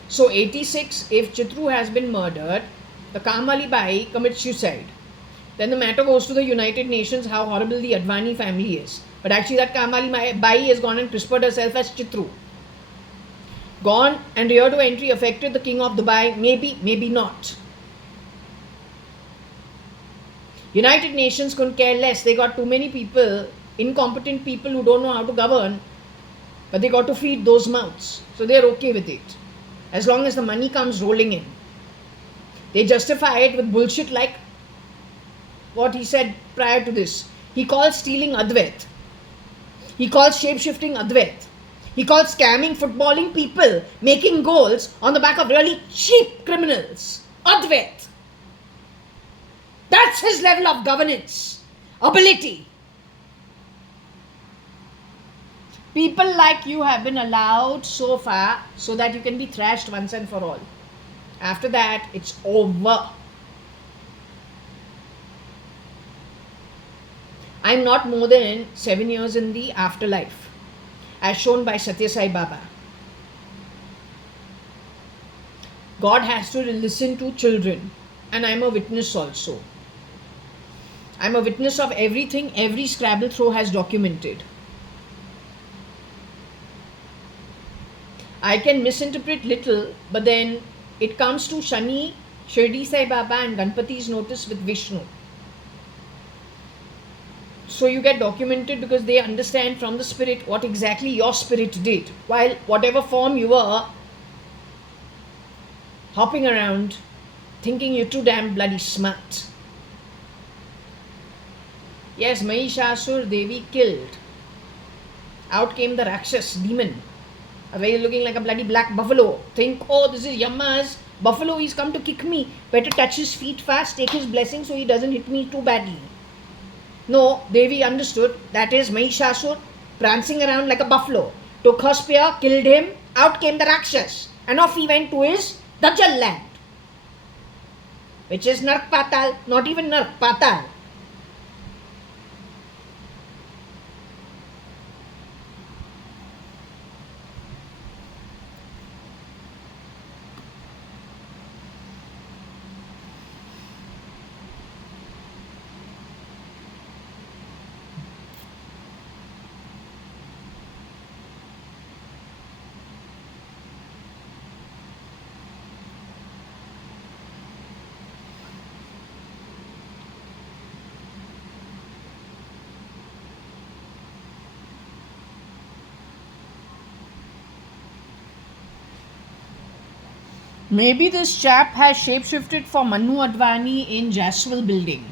So 86, if Chitru has been murdered, the Kamali Bai commits suicide. Then the matter goes to the United Nations how horrible the Advani family is. But actually that Kamali Bai has gone and CRISPR'd herself as Chitru. Gone and rear to entry affected the king of Dubai? Maybe, maybe not. United Nations couldn't care less. They got too many people, incompetent people who don't know how to govern, but they got to feed those mouths. So they're okay with it, as long as the money comes rolling in. They justify it with bullshit like what he said prior to this. He calls stealing Advait. He calls shape-shifting Advait. He calls scamming, footballing people, making goals on the back of really cheap criminals. Advait. That's his level of governance, ability. People like you have been allowed so far so that you can be thrashed once and for all. After that, it's over. I'm not more than 7 years in the afterlife, as shown by Satya Sai Baba. God has to listen to children, and I'm a witness also. I'm a witness of everything every Scrabble throw has documented. I can misinterpret little, but then it comes to Shani, Shirdi Sai Baba and Ganpati's notice with Vishnu. So you get documented because they understand from the spirit what exactly your spirit did. While whatever form you were, hopping around, thinking you're too damn bloody smart. Yes, Mahishasur Devi killed. Out came the Rakshas, demon. Away looking like a bloody black buffalo. Think, oh, this is Yama's buffalo, he's come to kick me. Better touch his feet fast, take his blessing so he doesn't hit me too badly. No, Devi understood. That is Mahishasur prancing around like a buffalo. Took her spear, killed him. Out came the Rakshas. And off he went to his Dajjal land. Which is Nark Patal. Not even Nark Patal. Maybe this chap has shapeshifted for Manu Advani in Jaswal building.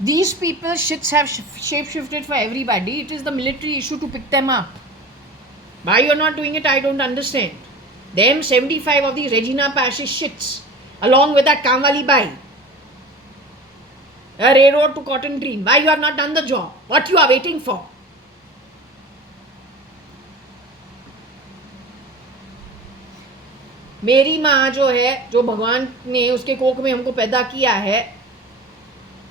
These people shits have shapeshifted for everybody. It is the military issue to pick them up. Why you're not doing it, I don't understand. Them 75 of these Regina Pashes shits, along with that Kamwali Bai, a railroad to Cotton Green. Why you have not done the job? What you are waiting for? मेरी माँ जो है, जो भगवान ने उसके कोख में हमको पैदा किया है,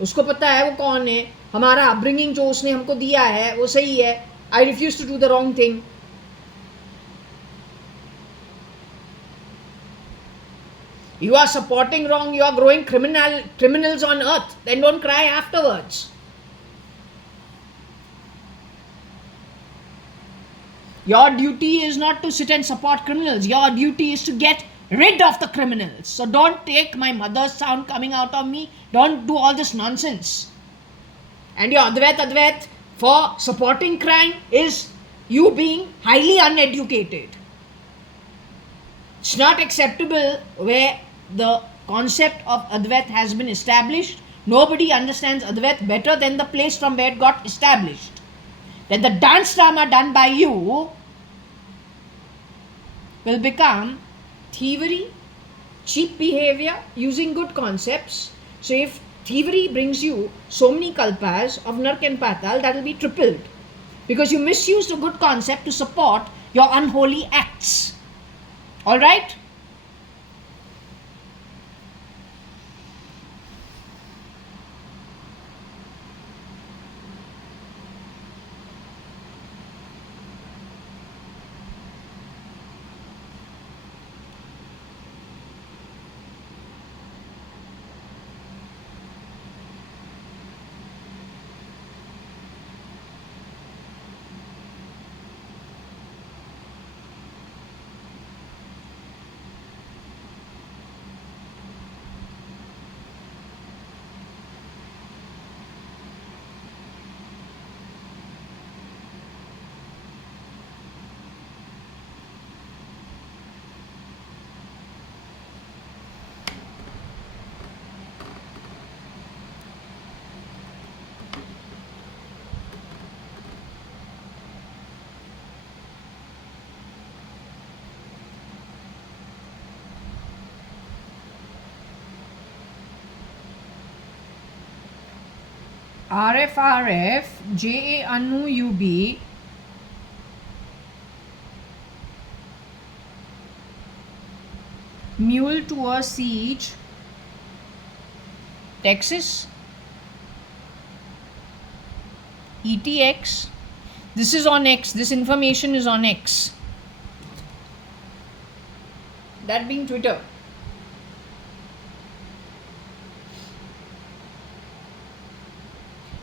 उसको पता है वो कौन है. हमारा अपब्रिंगिंग जो उसने हमको दिया है वो सही है. I refuse to do the wrong thing. You are supporting wrong, you are growing criminals on earth, then don't cry afterwards. Your duty is not to sit and support criminals. Your duty is to get rid of the criminals. So don't take my mother's sound coming out of me. Don't do all this nonsense. And your Advait for supporting crime is you being highly uneducated. It's not acceptable where the concept of Advait has been established. Nobody understands Advait better than the place from where it got established. Then the dance drama done by you will become thievery, cheap behavior, using good concepts. So if thievery brings you so many kalpas of Nark and Patal, that will be tripled. Because you misused a good concept to support your unholy acts. Alright? RFRF, JAYA.ADVANI, Mule to a Siege, Texas, ETX. This is on X. This information is on X. That being Twitter.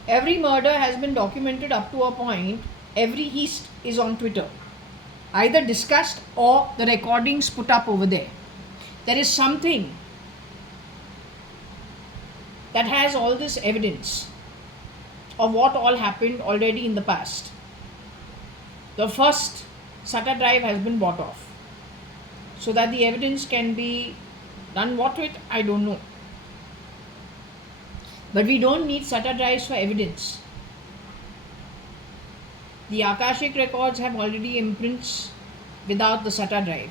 Every murder has been documented up to a point. Every heist is on Twitter, either discussed or the recordings put up over there. There is something that has all this evidence of what all happened already in the past. The first SATA drive has been bought off so that the evidence can be done what with, I don't know. But we don't need SATA drives for evidence. The Akashic records have already imprints without the SATA drive.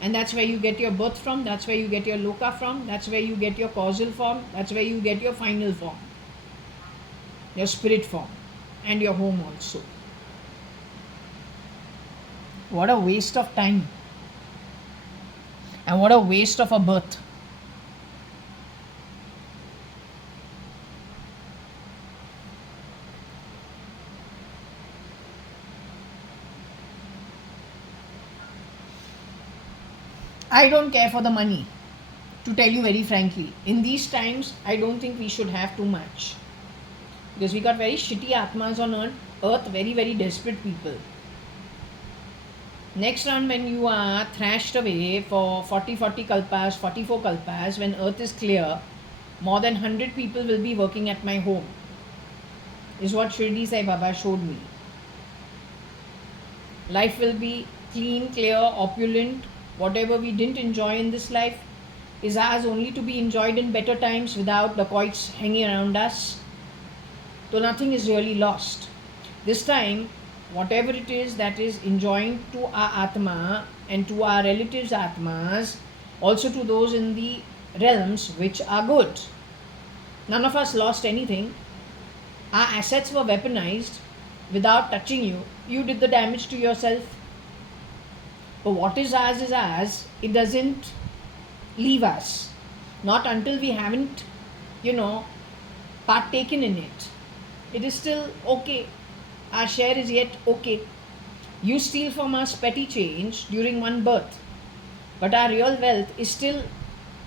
And that's where you get your birth from, that's where you get your loka from, that's where you get your causal form, that's where you get your final form, your spirit form, and your home also. What a waste of time. And what a waste of a birth. I don't care for the money, to tell you very frankly. In these times, I don't think we should have too much. Because we got very shitty atmas on earth, very, very desperate people. Next round, when you are thrashed away for 40 kalpas, 44 kalpas, when earth is clear, more than 100 people will be working at my home. Is what Shirdi Sai Baba showed me. Life will be clean, clear, opulent, whatever we didn't enjoy in this life is ours only to be enjoyed in better times without dacoits hanging around us. So nothing is really lost. This time, whatever it is that is enjoying to our Atma and to our relatives' Atmas, also to those in the realms which are good. None of us lost anything. Our assets were weaponized without touching you. You did the damage to yourself. But what is ours, it doesn't leave us. Not until we haven't, partaken in it. It is still okay. Our share is yet okay. You steal from us petty change during one birth, but our real wealth is still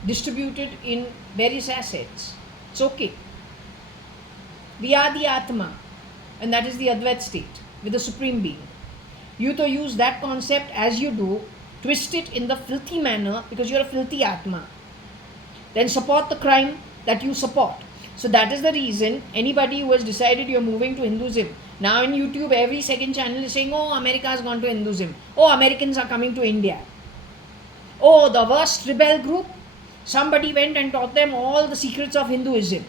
distributed in various assets. It's okay. We are the Atma, and that is the Advait state with the Supreme Being. You to use that concept as you do, twist it in the filthy manner because you're a filthy Atma. Then support the crime that you support. So that is the reason anybody who has decided you're moving to Hinduism. Now in YouTube, every second channel is saying, oh, America has gone to Hinduism. Oh, Americans are coming to India. Oh, the worst rebel group. Somebody went and taught them all the secrets of Hinduism.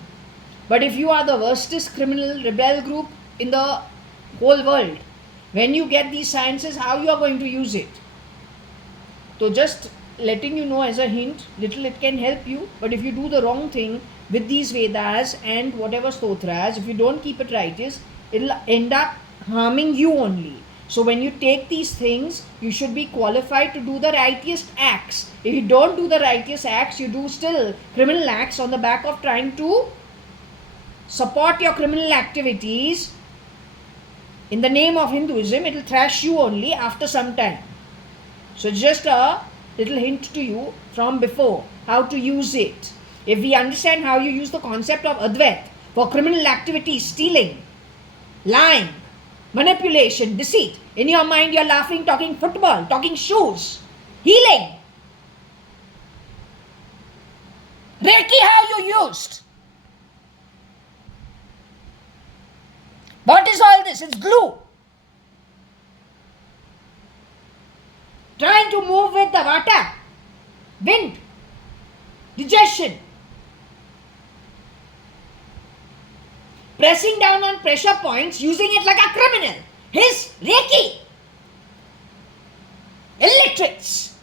But if you are the worstest criminal rebel group in the whole world, when you get these sciences, how you are going to use it? So just letting you know as a hint, little it can help you. But if you do the wrong thing with these Vedas and whatever stotras, if you don't keep it righteous, it will end up harming you only. So when you take these things, you should be qualified to do the righteous acts. If you don't do the righteous acts, you do still criminal acts on the back of trying to support your criminal activities in the name of Hinduism, it will thrash you only after some time. So just a little hint to you from before, how to use it. If we understand how you use the concept of Advait for criminal activities, stealing, lying, manipulation, deceit, in your mind you're laughing, talking football, talking shoes, healing. Reiki, how you used. What is all this? It's glue. Trying to move with the vata, wind, digestion. Pressing down on pressure points, using it like a criminal. His Reiki. Illiterates.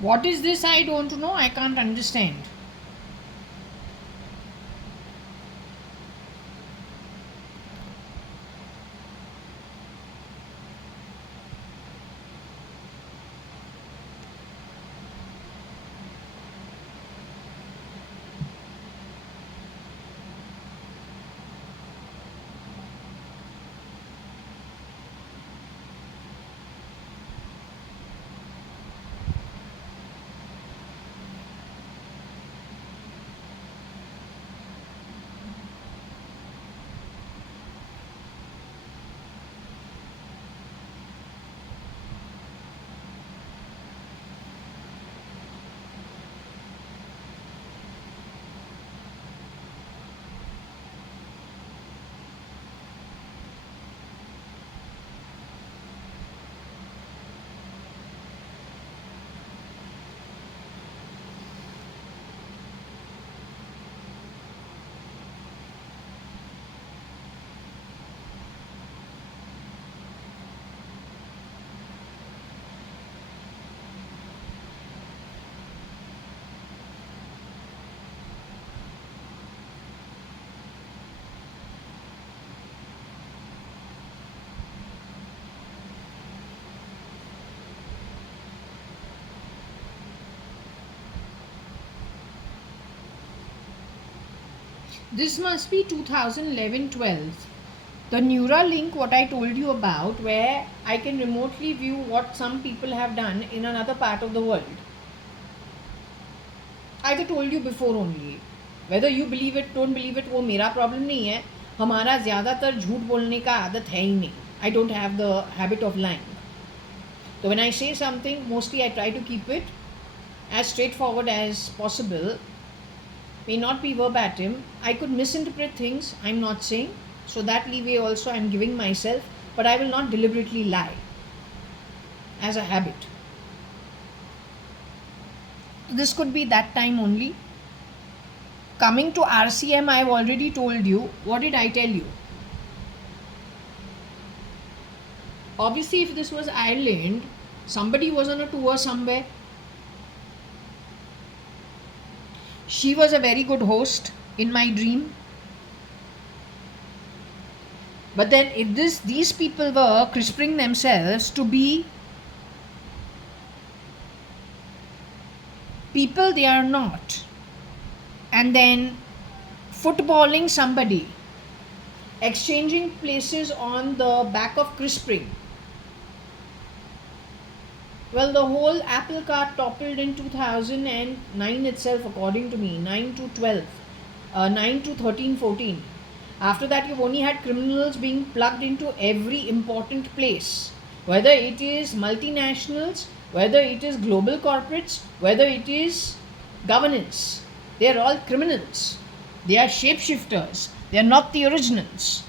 What is this? I don't know. I can't understand. This must be 2011-12. The Neuralink, what I told you about, where I can remotely view what some people have done in another part of the world. I told you before only. Whether you believe it, don't believe it, वो मेरा problem नहीं है. हमारा ज़्यादातर झूठ बोलने का आदत है ही नहीं. I don't have the habit of lying. So when I say something, mostly I try to keep it as straightforward as possible. May not be verbatim. I could misinterpret things. I'm not saying. So that leeway also I'm giving myself. But I will not deliberately lie as a habit. This could be that time only. Coming to RCM, I have already told you. What did I tell you? Obviously, if this was Ireland, somebody was on a tour somewhere. She was a very good host in my dream. But then if these people were crisping themselves to be people they are not, and then footballing somebody, exchanging places on the back of crisping. Well, the whole apple cart toppled in 2009 itself, according to me. 9 to 12, 9 to 13, 14. After that, you've only had criminals being plugged into every important place, whether it is multinationals, whether it is global corporates, whether it is governance. They are all criminals. They are shapeshifters. They are not the originals.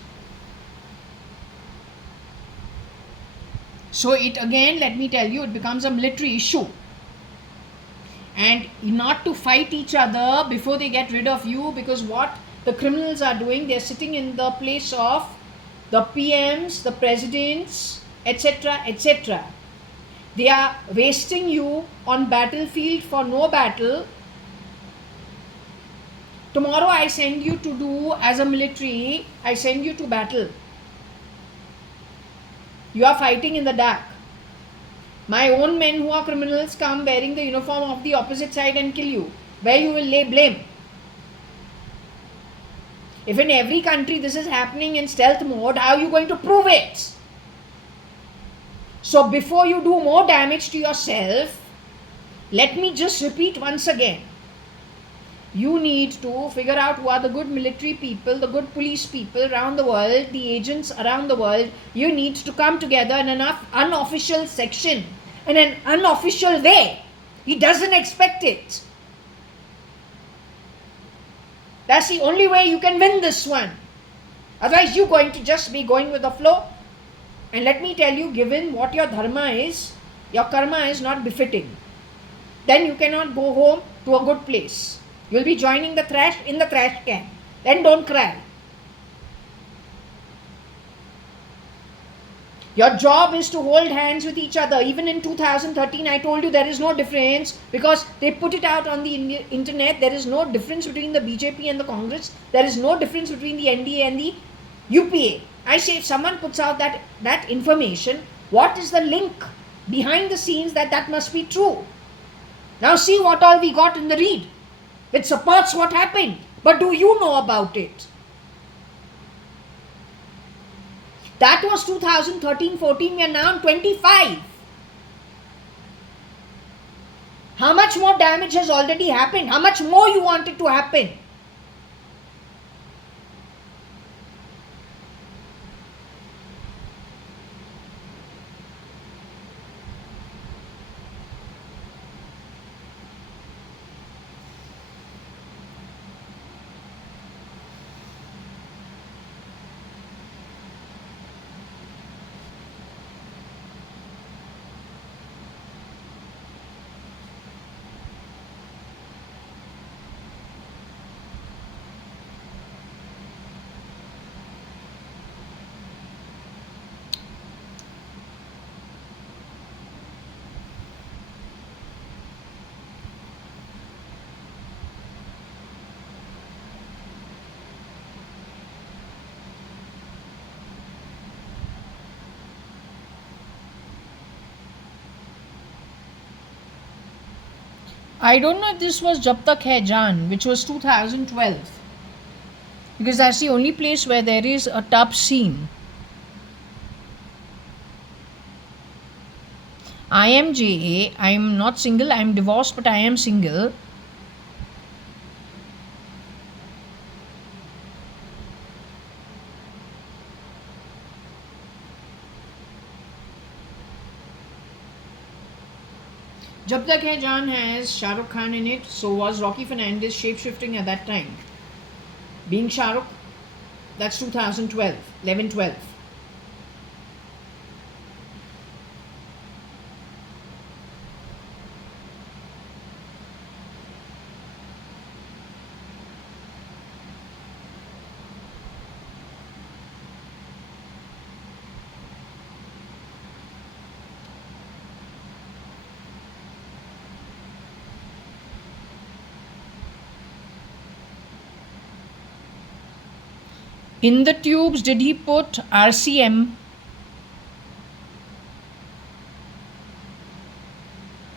So it again, let me tell you, it becomes a military issue. And not to fight each other before they get rid of you, because what the criminals are doing, they are sitting in the place of the PMs, the presidents, etc., etc. They are wasting you on battlefield for no battle. Tomorrow I send you to do as a military, I send you to battle. You are fighting in the dark. My own men who are criminals come wearing the uniform of the opposite side and kill you. Where you will lay blame? If in every country this is happening in stealth mode, how are you going to prove it? So before you do more damage to yourself, let me just repeat once again. You need to figure out who are the good military people, the good police people around the world, the agents around the world. You need to come together in an unofficial section, in an unofficial way. He doesn't expect it. That's the only way you can win this one. Otherwise, you're going to just be going with the flow. And let me tell you, given what your dharma is, your karma is not befitting. Then you cannot go home to a good place. You'll be joining the trash in the trash can. Then don't cry. Your job is to hold hands with each other. Even in 2013, I told you there is no difference because they put it out on the internet. There is no difference between the BJP and the Congress. There is no difference between the NDA and the UPA. I say if someone puts out that information, what is the link behind the scenes that must be true? Now see what all we got in the read. It supports what happened. But do you know about it? That was 2013-14. We are now in 25. How much more damage has already happened? How much more you want it to happen? I don't know if this was Jab Tak Hai Jaan, which was 2012. because that's the only place where there is a tub scene. I am JA. I am not single. I am divorced, but I am single. Jab Tak Hai Jaan has Shah Rukh Khan in it. So was Rocky Fernandez shape-shifting at that time. Being Shah Rukh, that's 2012, 11-12. In the tubes, did he put RCM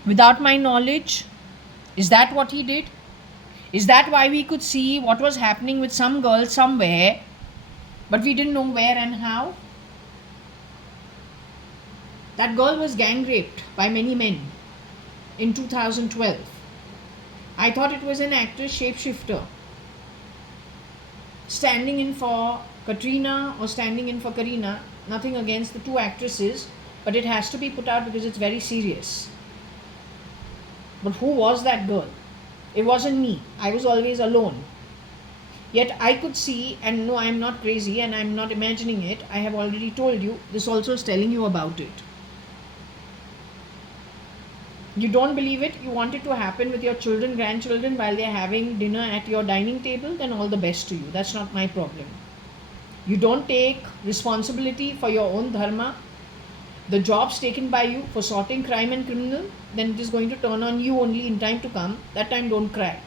without my knowledge? Is that what he did? Is that why we could see what was happening with some girl somewhere, but we didn't know where and how? That girl was gang raped by many men in 2012. I thought it was an actress shapeshifter standing in for Katrina or standing in for Karina. Nothing against the two actresses, but it has to be put out because it's very serious. But who was that girl? It wasn't me. I was always alone. Yet I could see, and no, I'm not crazy and I'm not imagining it. I have already told you. This also is telling you about it. You don't believe it, you want it to happen with your children, grandchildren while they're having dinner at your dining table, then all the best to you. That's not my problem. You don't take responsibility for your own dharma, the jobs taken by you for sorting crime and criminal, then it is going to turn on you only in time to come. That time don't cry.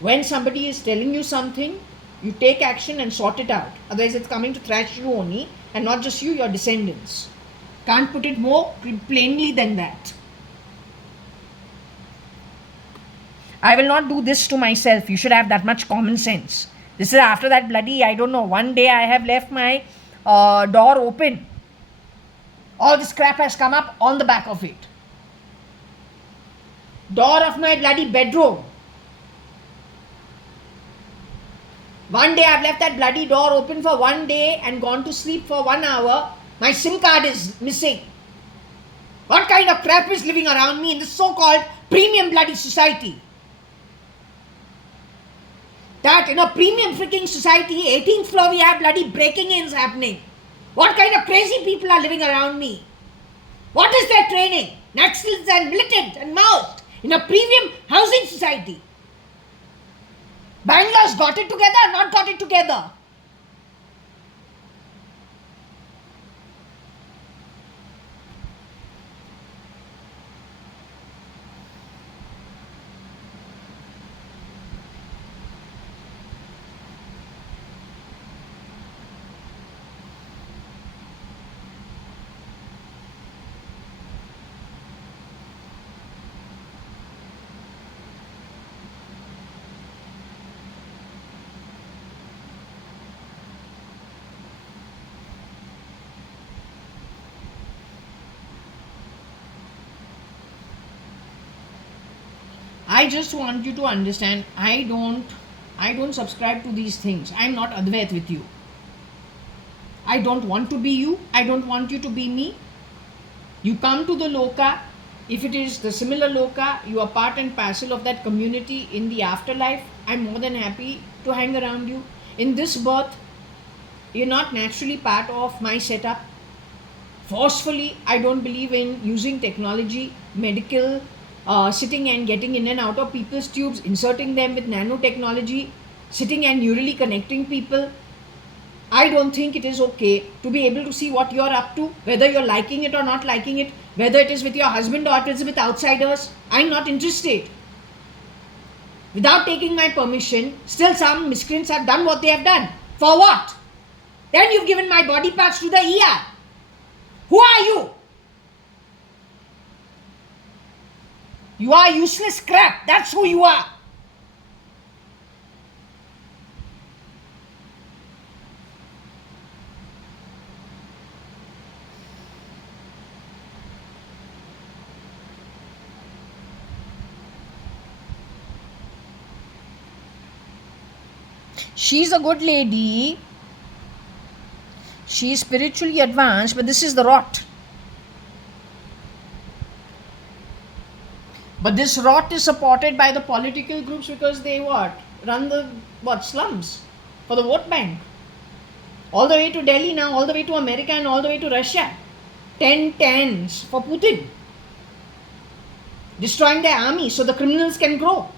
When somebody is telling you something, you take action and sort it out. Otherwise it's coming to thrash you only, and not just you, your descendants. Can't put it more plainly than that. I will not do this to myself. You should have that much common sense. This is after that bloody, I don't know, one day I have left my door open. All this crap has come up on the back of it. Door of my bloody bedroom. One day I've left that bloody door open for one day and gone to sleep for 1 hour. My SIM card is missing. What kind of crap is living around me in this so-called premium bloody society? That in a premium freaking society, 18th floor, we have bloody breaking-ins happening. What kind of crazy people are living around me? What is their training? Naxals and militant and Maoist in a premium housing society. Bangalore's got it together, not got it together. I just want you to understand, I don't subscribe to these things. I'm not Advait with you. I don't want to be you. I don't want you to be me. You come to the loka. If it is the similar loka, you are part and parcel of that community in the afterlife. I'm more than happy to hang around you. In this birth, you're not naturally part of my setup. Forcefully, I don't believe in using technology, medical, sitting and getting in and out of people's tubes, inserting them with nanotechnology, sitting and neurally connecting people. I don't think it is okay to be able to see what you're up to, whether you're liking it or not liking it, whether it is with your husband or it is with outsiders. I'm not interested. Without taking my permission, still some miscreants have done what they have done. For what? Then you've given my body parts to the ER. Who are you? You are useless crap. That's who you are. She's a good lady. She's spiritually advanced, but this is the rot. But this rot is supported by the political groups because they what? Run the slums for the vote bank. All the way to Delhi now, all the way to America and all the way to Russia. 10 for Putin. Destroying their army so the criminals can grow.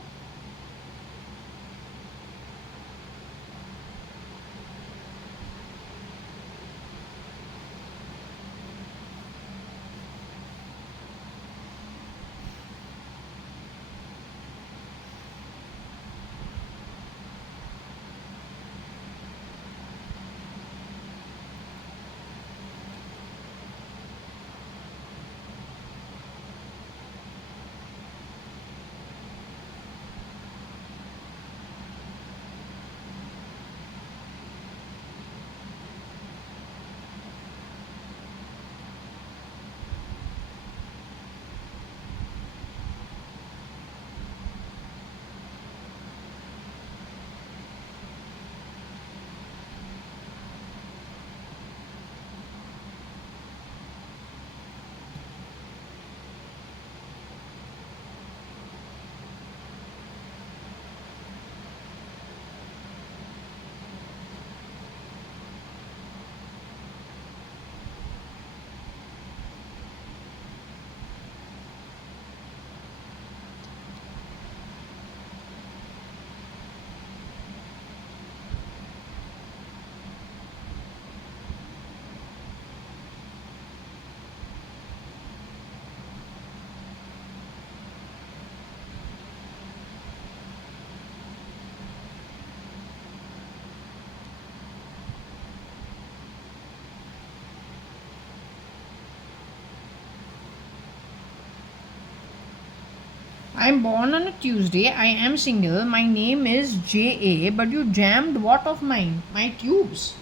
I am born on a Tuesday. I am single. My name is JA. But you jammed what of mine? My tubes.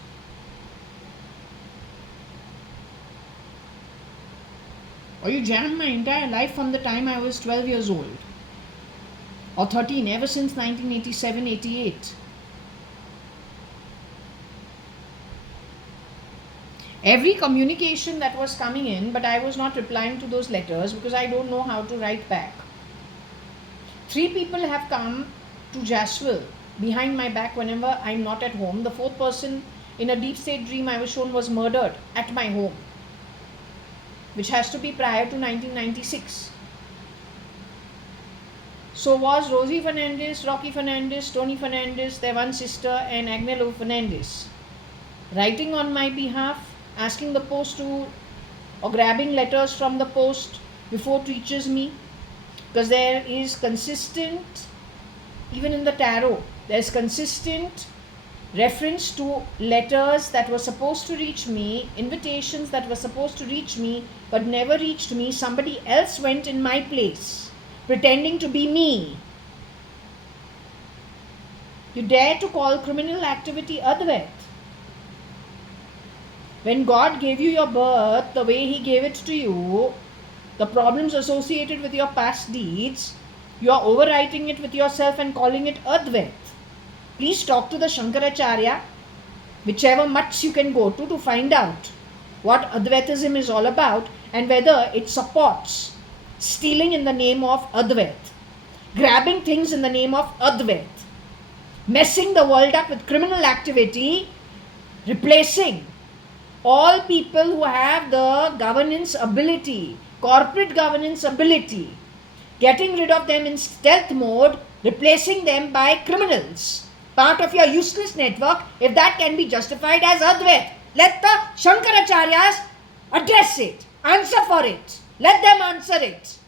Or you jammed my entire life from the time I was 12 years old. Or 13, ever since 1987-88. Every communication that was coming in, but I was not replying to those letters because I don't know how to write back. 3 people have come to Jaswell behind my back whenever I'm not at home. The 4th person in a deep state dream I was shown was murdered at my home, which has to be prior to 1996. So was Rosie Fernandez, Rocky Fernandez, Tony Fernandez, their one sister, and Agnello Fernandez, writing on my behalf, asking the post to, or grabbing letters from the post before it reaches me. Because there is consistent, even in the tarot, there is consistent reference to letters that were supposed to reach me, invitations that were supposed to reach me, but never reached me. Somebody else went in my place, pretending to be me. You dare to call criminal activity Advait? When God gave you your birth, the way He gave it to you, the problems associated with your past deeds, you are overwriting it with yourself and calling it Advait. Please talk to the Shankaracharya, whichever mutts you can go to find out what Advaitism is all about and whether it supports stealing in the name of Advait, grabbing things in the name of Advait, messing the world up with criminal activity, replacing all people who have the governance ability, corporate governance ability, getting rid of them in stealth mode, replacing them by criminals, part of your useless network. If that can be justified as Advait, let the Shankaracharyas address it, answer for it, let them answer it.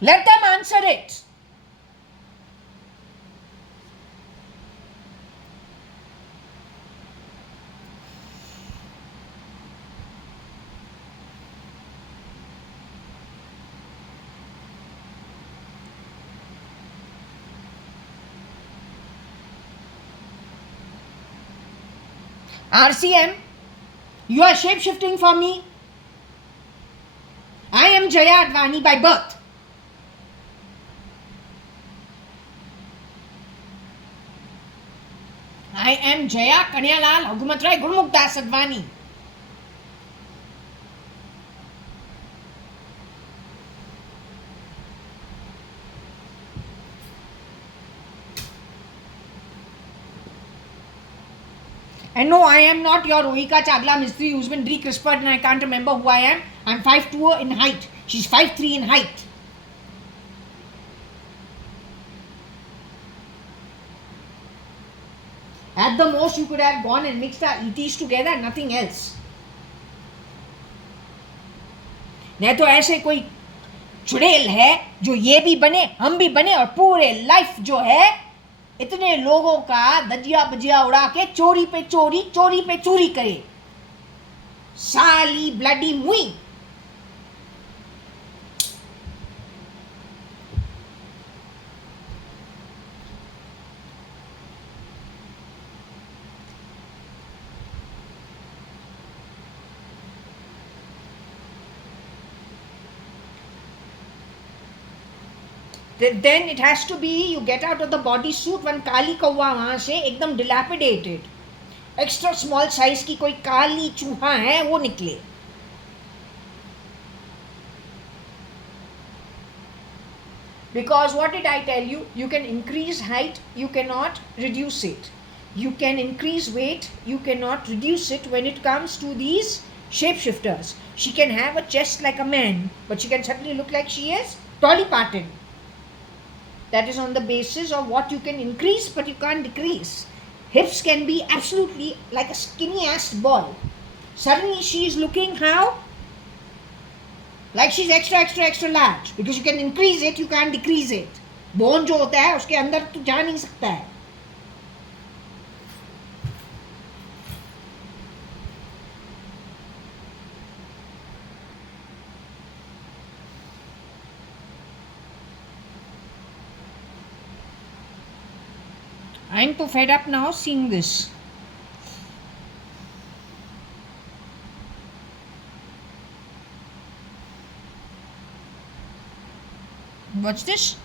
Let them answer it. RCM, you are shape-shifting for me. I am JAYA.ADVANI by birth. I am Jaya Kanyalal Agumatrai Gurmukdas Advani. And no, I am not your Rohika Chagla Mistri who's been re-crispered and I can't remember who I am. I'm 5'2" in height. She's 5'3" in height. At the most, you could have gone and mixed our ETs together, nothing else. नहीं तो ऐसे कोई चुड़ैल है जो ये भी बने हम भी बने और पूरे लाइफ जो है इतने लोगों का दजिया बजिया उड़ा के चोरी पे चोरी करे. साली ब्लडी मुई. Then it has to be you get out of the body suit one काली कौवा वहां से एकदम dilapidated, extra small size की कोई काली चूहा है वो निकले. Because what did I tell you? You can increase height, you cannot reduce it. You can increase weight, you cannot reduce it when it comes to these shapeshifters. She can have a chest like a man, but she can suddenly look like she is Dolly Parton. That is on the basis of what you can increase but you can't decrease. Hips can be absolutely like a skinny ass ball. Suddenly she is looking how? Like she's extra large. Because you can increase it, you can't decrease it. Bone जो होता है उसके अंदर तो जा नहीं सकता है. I'm too fed up now seeing this. What's this?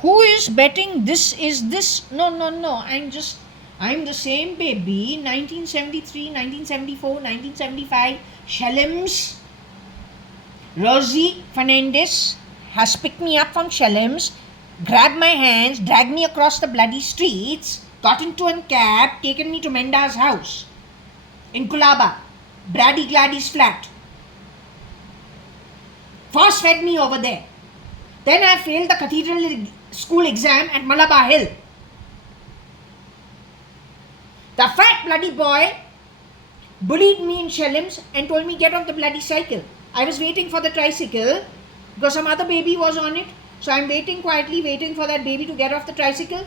Who is betting this is this? No. I'm the same baby. 1973, 1974, 1975. Shellams. Rosie Fernandez has picked me up from Shellams, grabbed my hands, dragged me across the bloody streets, got into a cab, taken me to Menda's house in Kulaba, Brady Gladys flat. Force fed me over there. Then I failed the cathedral school exam at Malabar Hill. The fat bloody boy bullied me in Shellams and told me get off the bloody cycle. I was waiting for the tricycle because some other baby was on it. So I'm waiting quietly, waiting for that baby to get off the tricycle.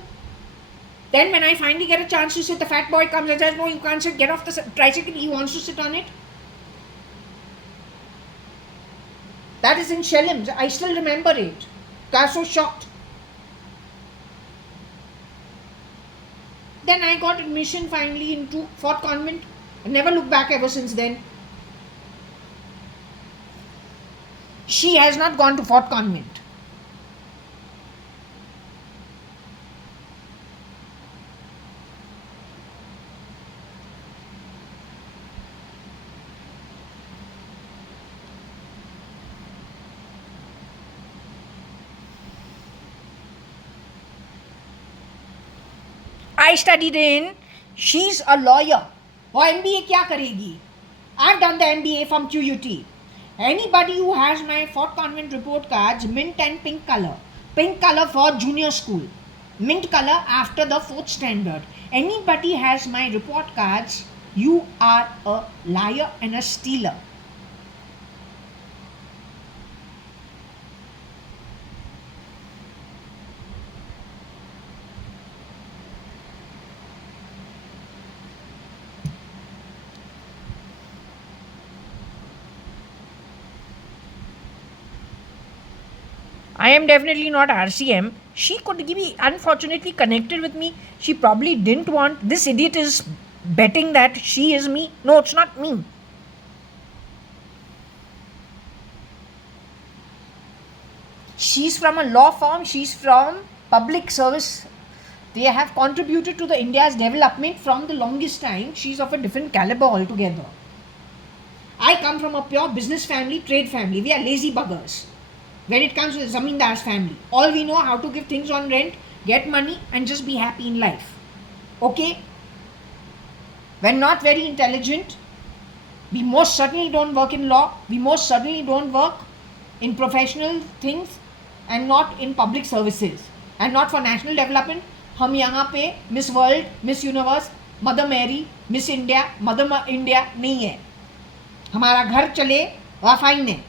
Then when I finally get a chance to sit, the fat boy comes and says, no, you can't sit, get off the tricycle. He wants to sit on it. That is in Shellams. I still remember it. I was so shocked. Then I got admission finally into Fort Convent. I never looked back ever since then. She has not gone to Fort Convent. I studied in, she's a lawyer. वो MBA क्या करेगी? I've done the MBA from QUT. Anybody who has my Fort Convent report cards, mint and pink color for junior school, mint color after the 4th standard. Anybody has my report cards, you are a liar and a stealer. I am definitely not RCM. She could be unfortunately connected with me. She probably didn't want. This idiot is betting that she is me. No, it's not me. She's from a law firm. She's from public service They have contributed to the India's development from the longest time. She's of a different caliber altogether. I come from a pure business family, trade family. We are lazy buggers. When it comes to the Zamindar's family, all we know how to give things on rent, get money, and just be happy in life. Okay? We're not very intelligent. We most certainly don't work in law. We most certainly don't work in professional things and not in public services and not for national development. हम यहाँ पे Miss World, Miss Universe, Mother Mary, Miss India, Mother India नहीं है. हमारा घर चले वह fine है.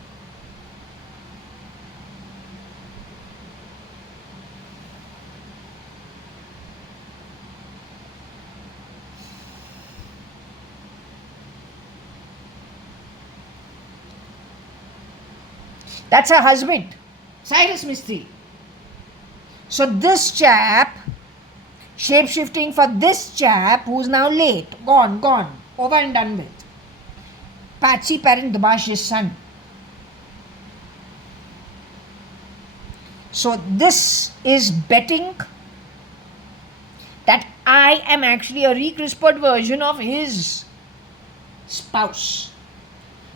That's her husband, Cyrus Mistry. So this chap, shape-shifting for this chap who's now late, gone, over and done with. Patsy Parent Dabash's son. So this is betting that I am actually a re-crispered version of his spouse.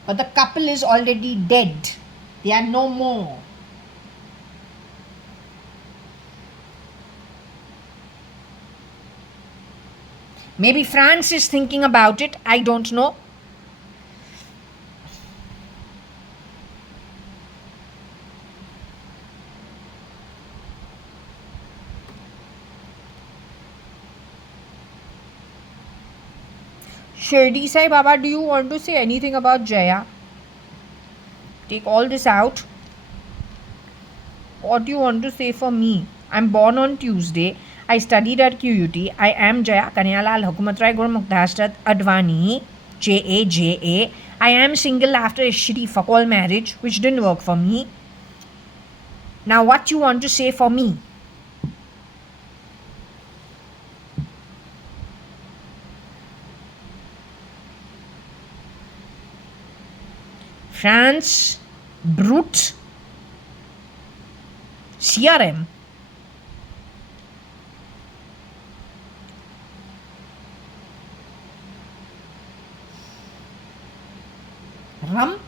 But the couple is already dead. They are no more. Maybe France is thinking about it. I don't know. Shirdi Sai Baba, do you want to say anything about Jaya? Take all this out. What do you want to say for me? I'm born on Tuesday. I studied at QUT. I am Jaya Kanyalal Hukumatrai JAYA.ADVANI. JAYA. I am single after a shitty fuck all marriage which didn't work for me. Now what you want to say for me? France, Brute, CRM. Rum,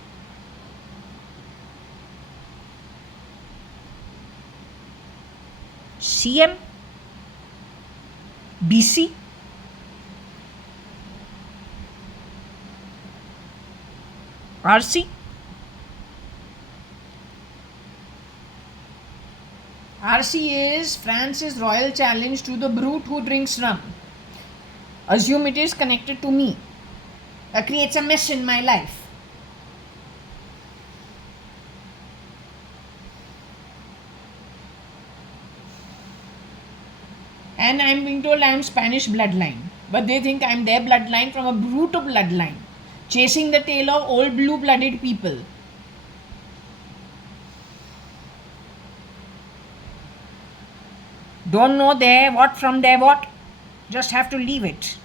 CM, BC, RC, RC is France's royal challenge to the brute who drinks rum. Assume it is connected to me. That creates a mess in my life. And I'm being told I'm Spanish bloodline. But they think I'm their bloodline from a brute bloodline. Chasing the tail of old blue-blooded people. Don't know their what from their what. Just have to leave it.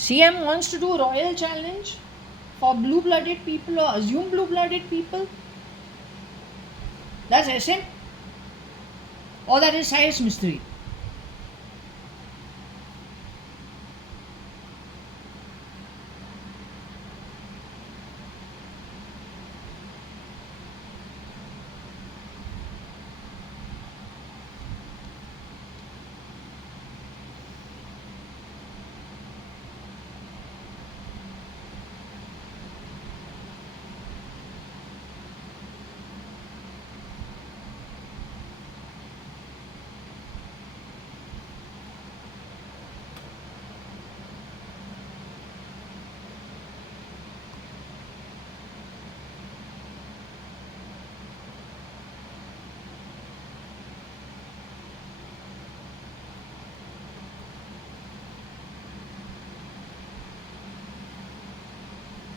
CM wants to do royal challenge for blue-blooded people or assume blue-blooded people. That's SM or that is Cyrus Mistry.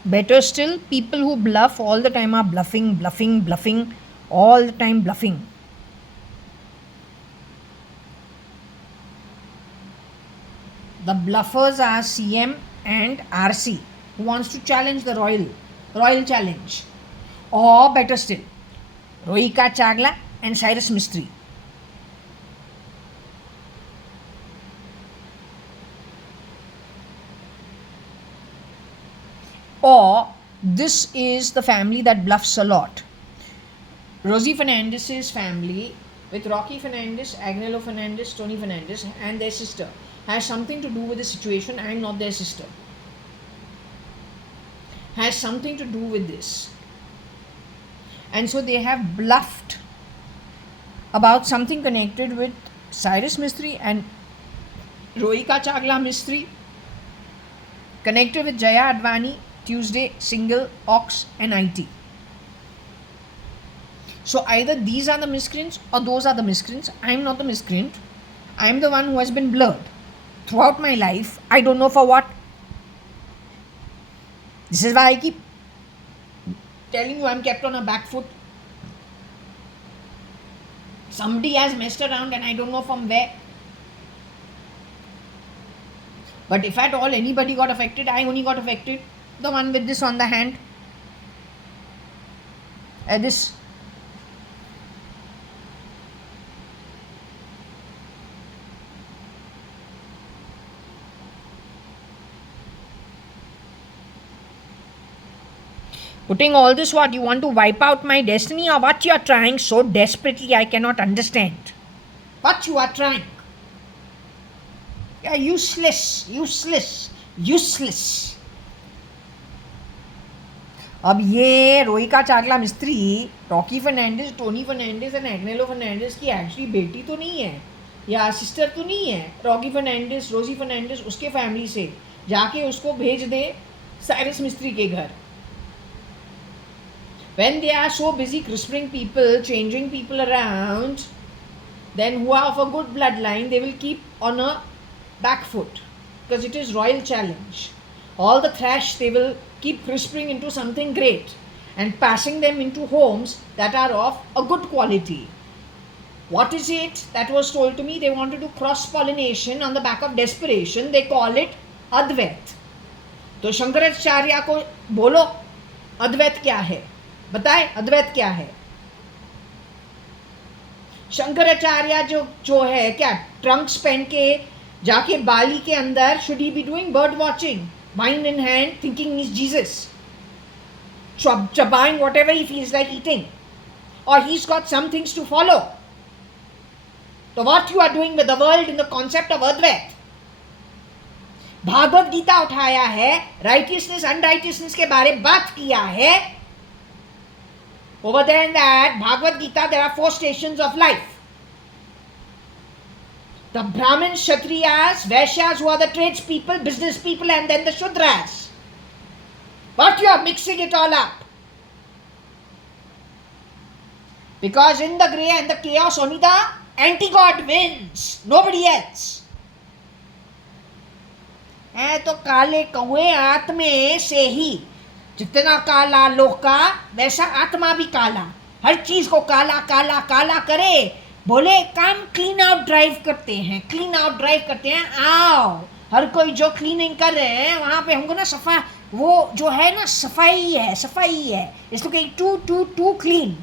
Better still, people who bluff all the time are bluffing, bluffing, bluffing, all the time bluffing. The bluffers are CM and RC, who wants to challenge the royal challenge. Or better still, Rohika Chagla and Cyrus Mistry. Or this is the family that bluffs a lot. Rosie Fernandez's family with Rocky Fernandez, Agnello Fernandez, Tony Fernandez and their sister has something to do with the situation. I am not their sister. Has something to do with this. And so they have bluffed about something connected with Cyrus Mistry and Rohika Chagla Mistry, connected with Jaya.ADVANI, Tuesday, Single, Ox and IT. So either these are the miscreants or those are the miscreants. I am not the miscreant. I am the one who has been blurred throughout my life. I don't know for what. This is why I keep telling you I am kept on a back foot. Somebody has messed around and I don't know from where. But if at all anybody got affected, I only got affected. The one with this on the hand. This. Putting all this, what? You want to wipe out my destiny or what you are trying so desperately I cannot understand? What you are trying? You are useless. अब ये Rohika Chagla Mistry Rocky Fernandes, Tony Fernandes and Agnelo Fernandes की actually बेटी तो नहीं है या sister तो नहीं है. रॉकी फर्नांडिस, रोजी फर्नांडिस उसके फैमिली से जाके उसको भेज दे साइरस मिस्त्री के घर. When they are so busy crisping people, changing people around, then who are of a good bloodline, they will keep on a back foot because it is royal challenge. All the trash they will keep crisping into something great and passing them into homes that are of a good quality. What is it that was told to me? They wanted to cross pollination on the back of desperation. They call it Advait. तो शंकराचार्य को बोलो अद्वैत क्या है, बताए अद्वैत क्या है. शंकराचार्य जो है क्या ट्रंक्स पहन के जाके बाली के अंदर should he be doing bird watching, wine in hand, thinking is Jesus, chawing whatever he feels like eating, or he's got some things to follow. So what you are doing with the world in the concept of Advait? Bhagavad Gita उठाया है, righteousness अनराइटियसनेस के बारे में बात किया है. Over there in that Bhagavad Gita, there are 4 stations of life. The Brahmins, Kshatriyas, Vaishyas, who are the tradespeople, business people, and then the Shudras. But you are mixing it all up. Because in the grey and the chaos, only the anti-God wins. Nobody else. तो काले कौए आत्मे से ही, जितना काला लोका वैसा आत्मा भी काला. हर चीज को काला काला काला करे. बोले काम क्लीन आउट ड्राइव करते हैं. आओ हर कोई जो क्लीनिंग कर रहे हैं वहां पे हमको ना सफा, वो जो है ना सफाई है. इसको कहीं टू क्लीन,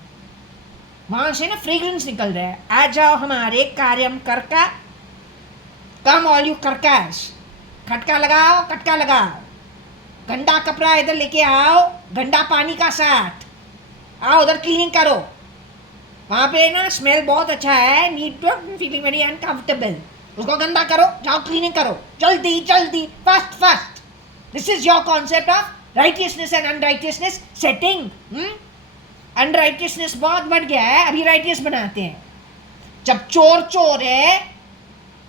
वहां से ना फ्रेग्रेंस निकल रहा है. आ जाओ हमारे कार्यम करका. कम ऑल यू करकास, खटका लगाओ. गंदा कपड़ा इधर लेके आओ, गंदा पानी का साथ आओ, उधर क्लीनिंग करो. वहां पे ना स्मेल बहुत अच्छा है, need to feeling very uncomfortable. उसको गंदा करो, जाओ क्लीनिंग करो, जल्दी fast. This is your concept of righteousness and unrighteousness setting. Unrighteousness बहुत बढ़ गया है, अभी राइटियस बनाते हैं. जब चोर है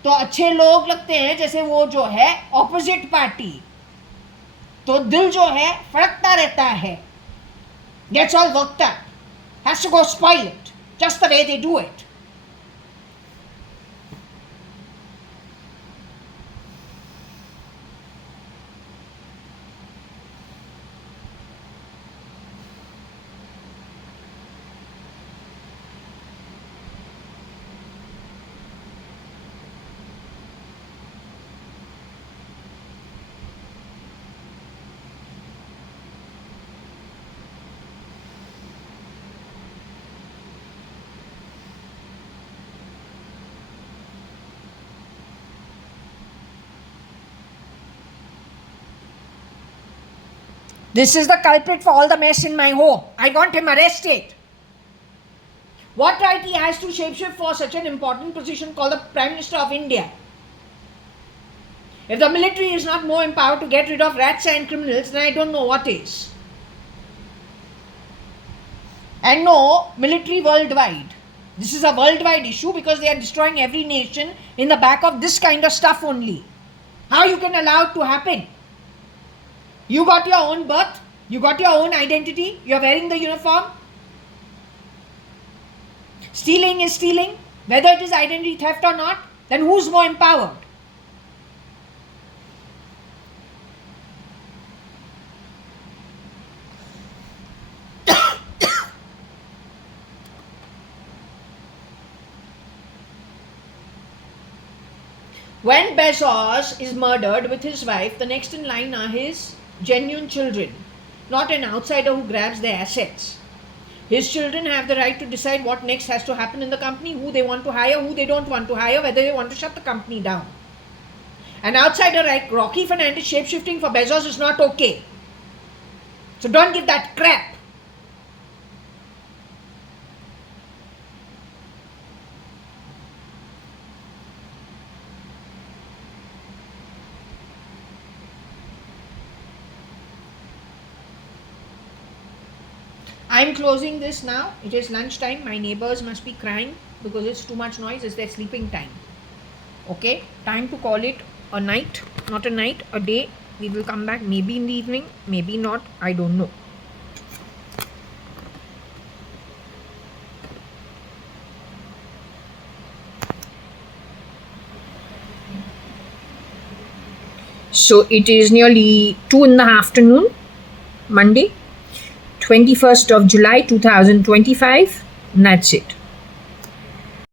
तो अच्छे लोग लगते हैं, जैसे वो जो है ऑपोजिट पार्टी, तो दिल जो है फड़कता रहता है. Gets all worked up, has to go spoil it, just the way they do it. This is the culprit for all the mess in my home. I want him arrested. What right he has to shapeshift for such an important position called the Prime Minister of India? If the military is not more empowered to get rid of rats and criminals, then I don't know what is. And no, military worldwide. This is a worldwide issue because they are destroying every nation in the back of this kind of stuff only. How you can allow it to happen? You got your own birth, you got your own identity, you are wearing the uniform. Stealing is stealing, whether it is identity theft or not, then who's more empowered? When Bezos is murdered with his wife, the next in line are his genuine children, not an outsider who grabs their assets. His children have the right to decide what next has to happen in the company, who they want to hire, who they don't want to hire, whether they want to shut the company down. An outsider like Rocky Fernandez shapeshifting for Bezos is not okay. So don't give that crap. I'm closing this now. It is lunchtime. My neighbors must be crying because it's too much noise. It's their sleeping time. Okay, time to call it a night. Not a night, a day. We will come back maybe in the evening, maybe not. I don't know. So it is nearly 2 in the afternoon, Monday. 21st of July 2025, and that's it.